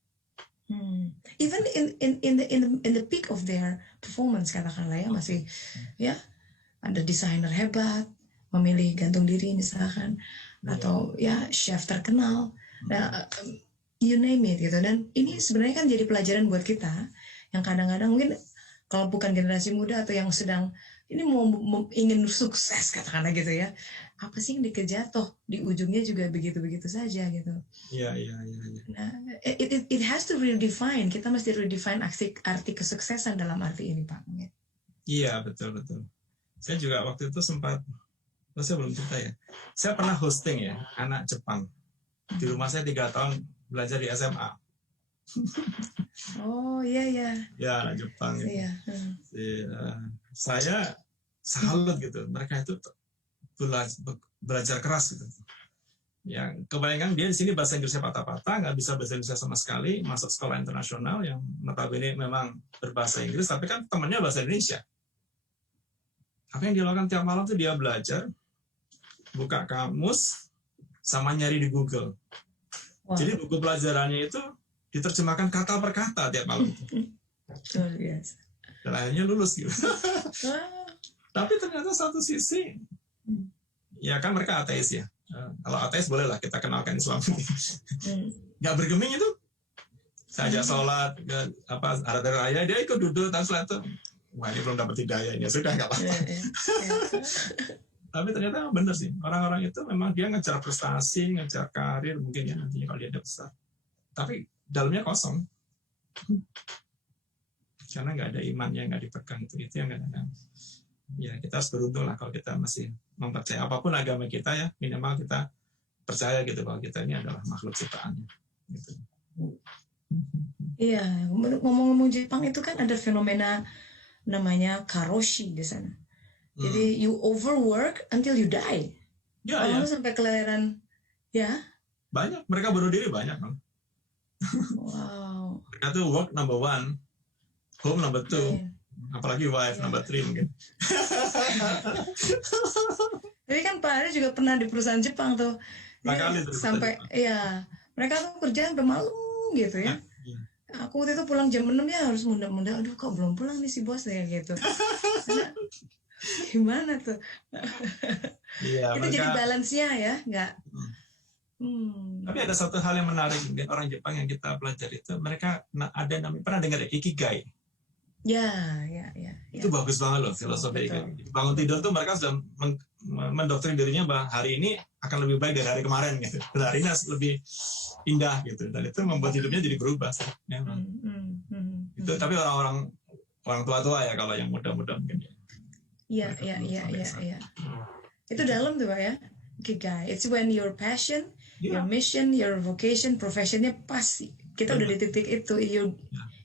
Even in the peak of their performance katakanlah ya, masih ya ada desainer hebat memilih gantung diri misalkan, atau ya chef terkenal, you name it gitu. Dan ini sebenarnya kan jadi pelajaran buat kita yang kadang-kadang mungkin kalau bukan generasi muda atau yang sedang ini mau ingin sukses katakanlah gitu ya, apa sih yang dikejar, toh di ujungnya juga begitu-begitu saja gitu. Iya. Nah, it has to redefine. Kita mesti redefine arti kesuksesan dalam arti ini, Pak. Iya, betul. Saya juga waktu itu sempat, saya belum cerita ya, saya pernah hosting ya anak Jepang di rumah saya 3 tahun belajar di SMA. Oh iya. Ya, anak Jepang gitu. Iya. Saya salut gitu, mereka itu belajar keras gitu. Ya, kebanyakan dia di sini bahasa Inggrisnya patah-patah, nggak bisa bahasa Indonesia sama sekali, masuk sekolah internasional yang notabene memang berbahasa Inggris, tapi kan temannya bahasa Indonesia. Apa yang dia lakukan tiap malam tuh dia belajar, buka kamus, sama nyari di Google. Wow. Jadi buku pelajarannya itu diterjemahkan kata per kata tiap malam. Luar biasa. Dan akhirnya lulus gitu. Tapi ternyata satu sisi, ya kan mereka ateis ya. Kalau ateis boleh lah kita kenalkan Islam. Nggak bergeming itu. Saya ajak sholat, ada raya, dia ikut duduk, sholat tuh. Wah ini belum dapat hidayah, ini sudah nggak apa-apa. Tapi ternyata benar sih, orang-orang itu memang dia ngejar prestasi, ngejar karir, mungkin ya nantinya kalau dia ada besar. Tapi dalamnya kosong. Karena nggak ada imannya, nggak dipegang, itu yang kadang-kadang. Ya kita harus beruntung lah kalau kita masih mempercayai apapun agama kita ya, minimal kita percaya gitu bahwa kita ini adalah makhluk ciptaannya. Gitu. Iya, ngomong-ngomong Jepang itu kan ada fenomena namanya karoshi di sana. Jadi you overwork until you die. Orang sampai kelelahan, ya. Banyak, mereka bunuh diri banyak kan. Wow. Mereka tuh work number 1, home number 2, apalagi wife number 3 mungkin. Tapi kan Pak Ari juga pernah di perusahaan Jepang tuh. Sampai mereka tuh kerja sampai malam gitu ya. Aku waktu itu pulang jam 6 ya harus munda-munda, aduh kok belum pulang nih si bos ya gitu. Gimana tuh? Iya, itu jadi balance-nya ya, nggak? Tapi ada satu hal yang menarik dengan orang Jepang yang kita pelajari itu, mereka ada namanya, pernah dengar Ikigai? Ya. Itu bagus banget loh filosofi. Bangun tidur tuh mereka sudah mendoktrin dirinya bahwa hari ini akan lebih baik dari hari kemarin gitu. Dan hari ini lebih indah gitu. Dan itu membuat hidupnya jadi berubah. Ya, itu tapi orang tua-tua ya, kalau yang muda-muda mungkin ya. Iya. Itu dalam tuh Pak ya. Ikigai. It's when your passion, your mission, your vocation, professionnya pas. Kita udah di titik itu.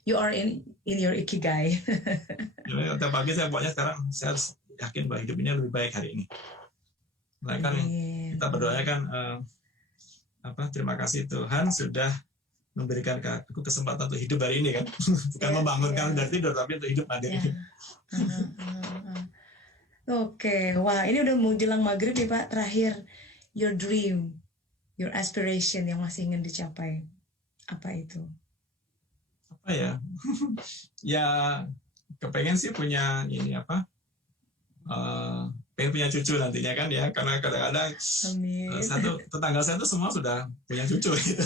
You are in your ikigai. Jadi tiap pagi saya pokoknya sekarang saya harus yakin bahwa hidup ini lebih baik hari ini. Nah kan kita berdoa kan terima kasih Tuhan sudah memberikan aku kesempatan untuk hidup hari ini kan. Bukan membangunkan dari tidur tapi untuk hidup hari ini. Oke, wah ini udah mau jelang maghrib nih Pak. Terakhir, your dream, your aspiration yang masih ingin dicapai, apa itu? Apa ya? Ya kepengen sih punya ini pengen punya cucu nantinya kan ya, karena kadang-kadang tetangga saya tuh semua sudah punya cucu gitu.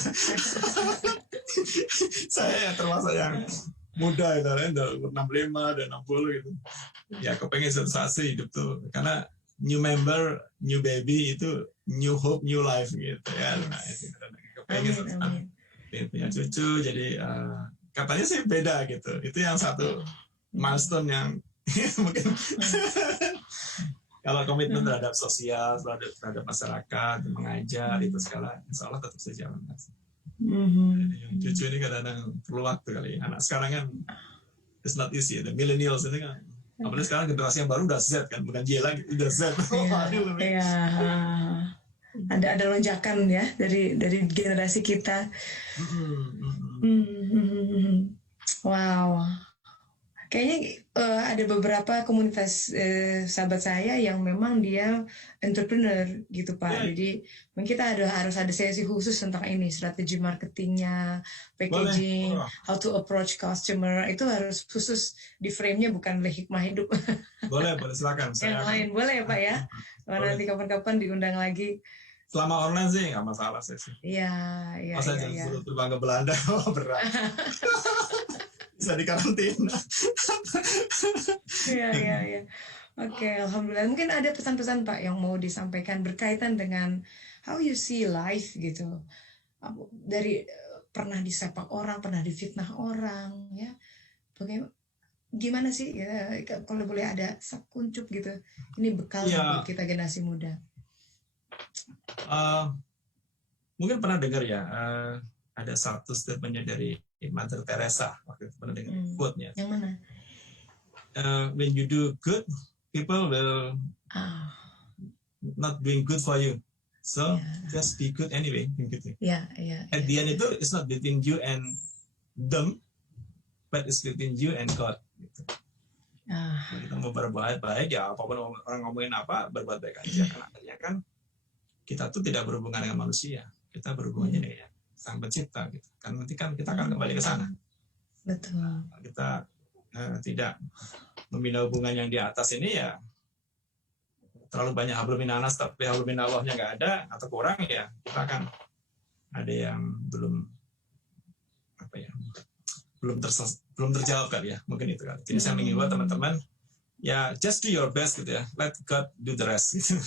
Saya termasuk yang muda itu kan, 65 dan 60 gitu. Ya kepengen suatu saat sih hidup tuh, karena new member, new baby itu new hope, new life gitu ya. Nah, itu kepengen suatu saat punya cucu, jadi katanya sih beda gitu. Itu yang satu milestone yang mungkin Kalau komitmen terhadap sosial, terhadap masyarakat, mengajar itu segala, insya Allah tetap sejalan. Yang cucu ini kadang-kadang perlu waktu kali. Anak sekarang kan it's not easy. The millennials ini kan, apalagi sekarang generasi yang baru udah Z kan, bukan Y lagi, udah Z. Iya. Ada lonjakan ya dari generasi kita. Wow. Kayaknya ada beberapa komunitas sahabat saya yang memang dia entrepreneur gitu Pak. Jadi mungkin kita harus ada sesi khusus tentang ini, strategi marketingnya, packaging, how to approach customer, itu harus khusus di frame-nya, bukan hikmah hidup. Boleh silakan. Yang lain boleh ya Pak ya. Nanti kapan-kapan diundang lagi. Selama online sih nggak masalah sih. Iya. Masa jangan suruh terbang ke Belanda, berat. Bisa di karantina. Iya. Oke, alhamdulillah. Mungkin ada pesan-pesan Pak yang mau disampaikan berkaitan dengan how you see life gitu. Dari pernah disepak orang, pernah difitnah orang, ya. Gimana sih ya, kalau boleh ada sekuncup gitu. Ini bekal buat kita generasi muda. Mungkin pernah dengar ya, ada satu statementnya dari Mother Teresa waktu itu, pernah dengar quote-nya. Yang mana? When you do good, people will not doing good for you. So just be good anyway. Gitu. At the end itu it's not between you and them, but it's between you and God. Gitu. Kita mau berbuat baik ya, apapun orang ngomongin apa, berbuat baik aja. Karena akhirnya kan kita tuh tidak berhubungan dengan manusia, kita berhubungannya dengan Sang Pencipta gitu. Kan nanti kan kita akan kembali ke sana. Betul. Kita tidak membina hubungan yang di atas ini ya, terlalu banyak hablum minanas tapi hablum minallahnya nggak ada atau kurang, ya kita akan ada yang belum terjawab kali ya, mungkin itu kan. Jadi saya mengimbau teman-teman ya, just do your best gitu ya, let God do the rest gitu.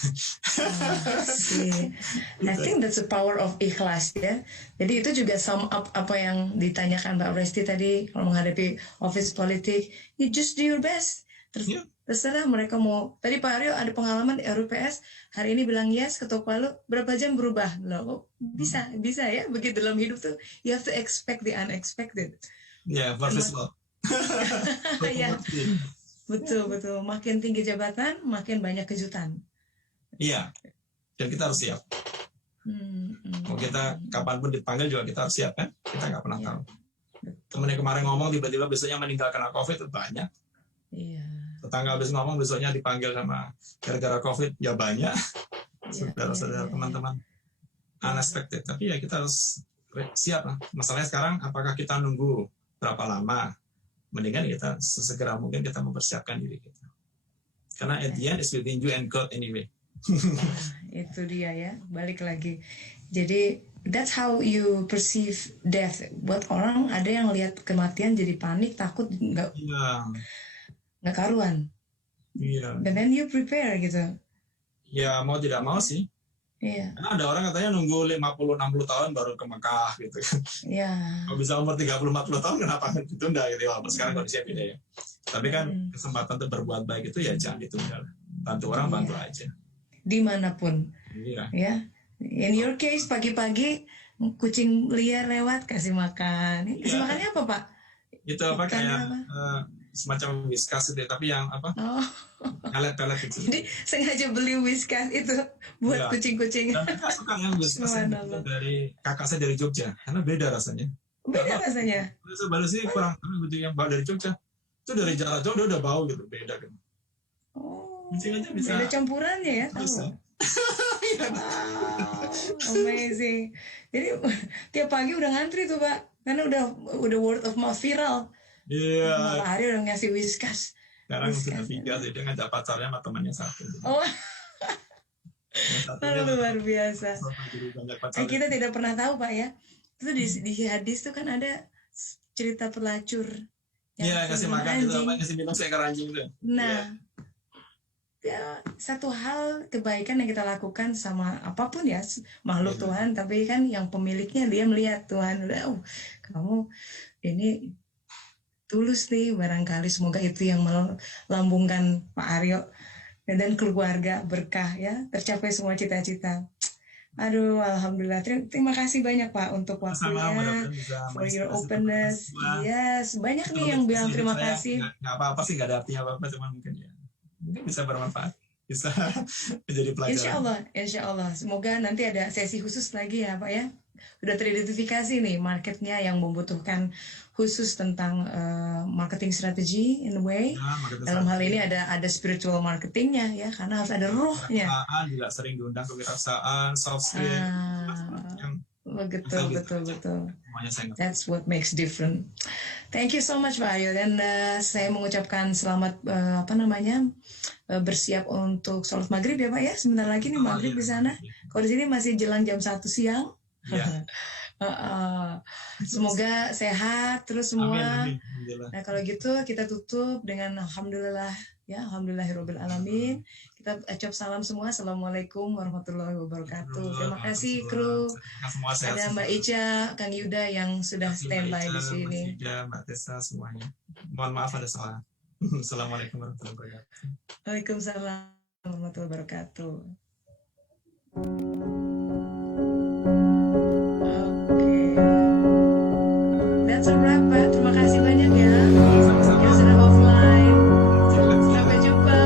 I think that's the power of ikhlas ya. Jadi itu juga sum up apa yang ditanyakan Mbak Resti tadi, kalau menghadapi office politik, you just do your best. Terserah mereka mau. Tadi Pak Aryo ada pengalaman di RUPS, hari ini bilang yes, ketok palu, berapa jam berubah loh. Bisa ya, begitu dalam hidup tuh you have to expect the unexpected. Versus ya. Betul. Makin tinggi jabatan, makin banyak kejutan. Iya. Dan kita harus siap. Mau kita kapanpun dipanggil juga kita harus siap kan? Kita nggak pernah tahu. Temen yang kemarin ngomong tiba-tiba besoknya meninggal karena COVID itu banyak. Iya. Tetangga habis ngomong besoknya dipanggil sama gara-gara COVID ya banyak. Saudara-saudara teman-teman unexpected. Tapi ya kita harus siap lah. Masalahnya sekarang apakah kita nunggu berapa lama? Mendingan kita sesegera mungkin kita mempersiapkan diri kita. Karena at the end is within you and God anyway. Itu dia ya, balik lagi. Jadi that's how you perceive death. Buat orang ada yang lihat kematian jadi panik, takut, nggak karuan. Dan then you prepare gitu. Ya mau tidak mau sih. Karena ada orang katanya nunggu 50-60 tahun baru ke Mekah gitu kan. Kalau bisa umur 30-40 tahun kenapa ditunda gitu. Walaupun sekarang kondisinya beda ya. Tapi kan kesempatan untuk berbuat baik itu ya jangan ditunda. Bantu orang, bantu aja. Dimanapun. Ya. In your case pagi-pagi kucing liar lewat kasih makan. Kasih makannya apa Pak? Itu apa kayak semacam whiskas itu, tapi yang apa? Pelet-pelet gitu. Jadi sengaja beli whiskas itu buat kucing-kucing. Dan saya suka yang whiskas dari kakak saya dari Jogja, karena beda rasanya. Rasanya? Sebenarnya sih kurang, kucing yang dari Jogja itu dari jarak jauh dia udah bau gitu, beda kan. Kucing aja bisa. Ada campurannya ya, tahu. Amazing. Jadi tiap pagi udah ngantri tuh Pak, karena udah word of mouth viral. Malah hari udah ngasih whiskas. Sekarang sudah 3 sih, dia ngajak pacarnya sama temannya 1. Luar biasa. Kita tidak pernah tahu Pak ya. Itu di hadis tuh kan ada cerita pelacur. Iya, kasih makan itu apa, kasih minum seekor anjing itu. Ya, satu hal kebaikan yang kita lakukan sama apapun ya, makhluk Tuhan, tapi kan yang pemiliknya dia melihat Tuhan, kamu ini tulus nih, barangkali semoga itu yang melambungkan Pak Aryo dan keluarga berkah ya, tercapai semua cita-cita. Aduh, alhamdulillah. Terima kasih banyak Pak untuk Sama, waktunya, mudah-mudahan bisa for your menginspirasi teman-teman openness. semua. Yes, banyak nih yang Kalau bilang hidup terima saya kasih. nggak apa-apa sih, nggak ada artinya apa-apa, cuman mungkin bisa bermanfaat, bisa menjadi pelajaran. Insya Allah. Semoga nanti ada sesi khusus lagi ya Pak ya. Sudah teridentifikasi nih marketnya yang membutuhkan khusus tentang marketing strategi in a way. Ya, marketing Dalam hal strategi. ini ada spiritual marketingnya ya, karena harus ada rohnya. Kewirausahaan juga sering diundang, kewirausahaan, soft skill, macam-macam. Betul. Semuanya saya ngerti. That's what makes different. Thank you so much Pak Ayo, dan saya mengucapkan selamat bersiap untuk sholat maghrib ya Pak ya. Sebentar lagi nih maghrib di sana. Kalau di sini masih jelang jam 1 siang. Ya. Semoga sehat terus semua. Amin. Alhamdulillah. Nah kalau gitu kita tutup dengan alhamdulillah ya, alhamdulillahirabbil alamin. Kita ucap salam semua. Assalamualaikum warahmatullahi wabarakatuh. Terima kasih kru. Semua sehat. Ada Mbak Ica, Kang Yuda yang sudah standby di sini. Mbak Ida, Mbak Tessa, semuanya. Mohon maaf ada salah. Assalamualaikum warahmatullahi wabarakatuh. Waalaikumsalam warahmatullahi wabarakatuh. That's a wrap, Pak. Terima kasih banyak ya. Kita sudah offline. Sampai jumpa.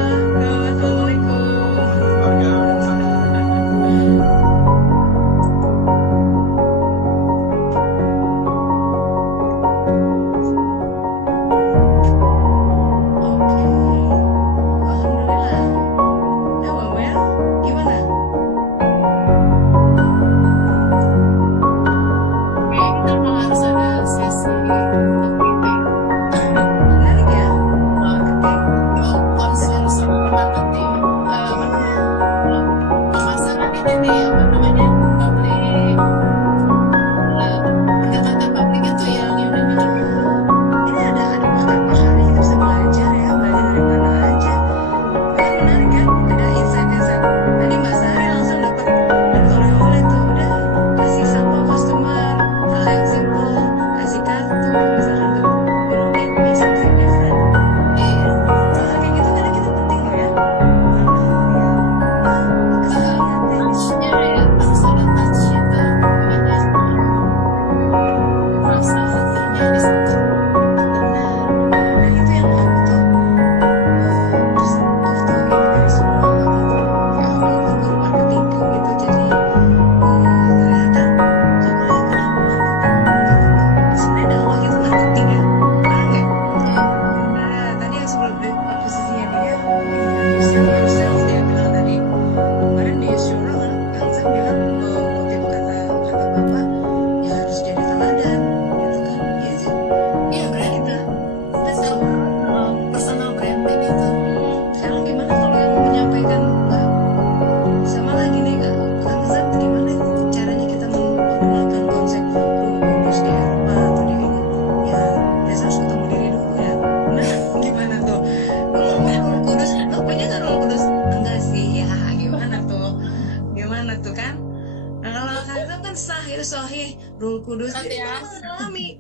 Ruh Kudus jadi mengalami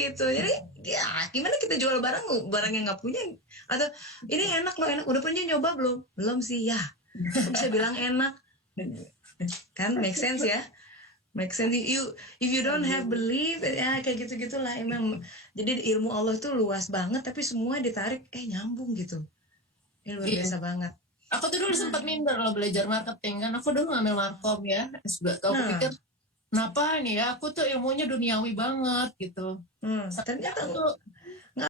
gitu. Jadi ya gimana kita jual barang yang nggak punya, atau ini enak loh, enak udah punya, nyoba belum sih ya, bisa bilang enak kan, make sense ya, make sense. If you don't have belief ya kayak gitulah emang. Jadi ilmu Allah tuh luas banget tapi semua ditarik nyambung gitu. Ini luar biasa banget. Aku tuh dulu sempat minder loh belajar marketing kan, aku dulu ngambil markom ya S2 tuh, aku pikir kenapa nih ya, aku tuh ilmunya duniawi banget gitu. Ternyata aku tuh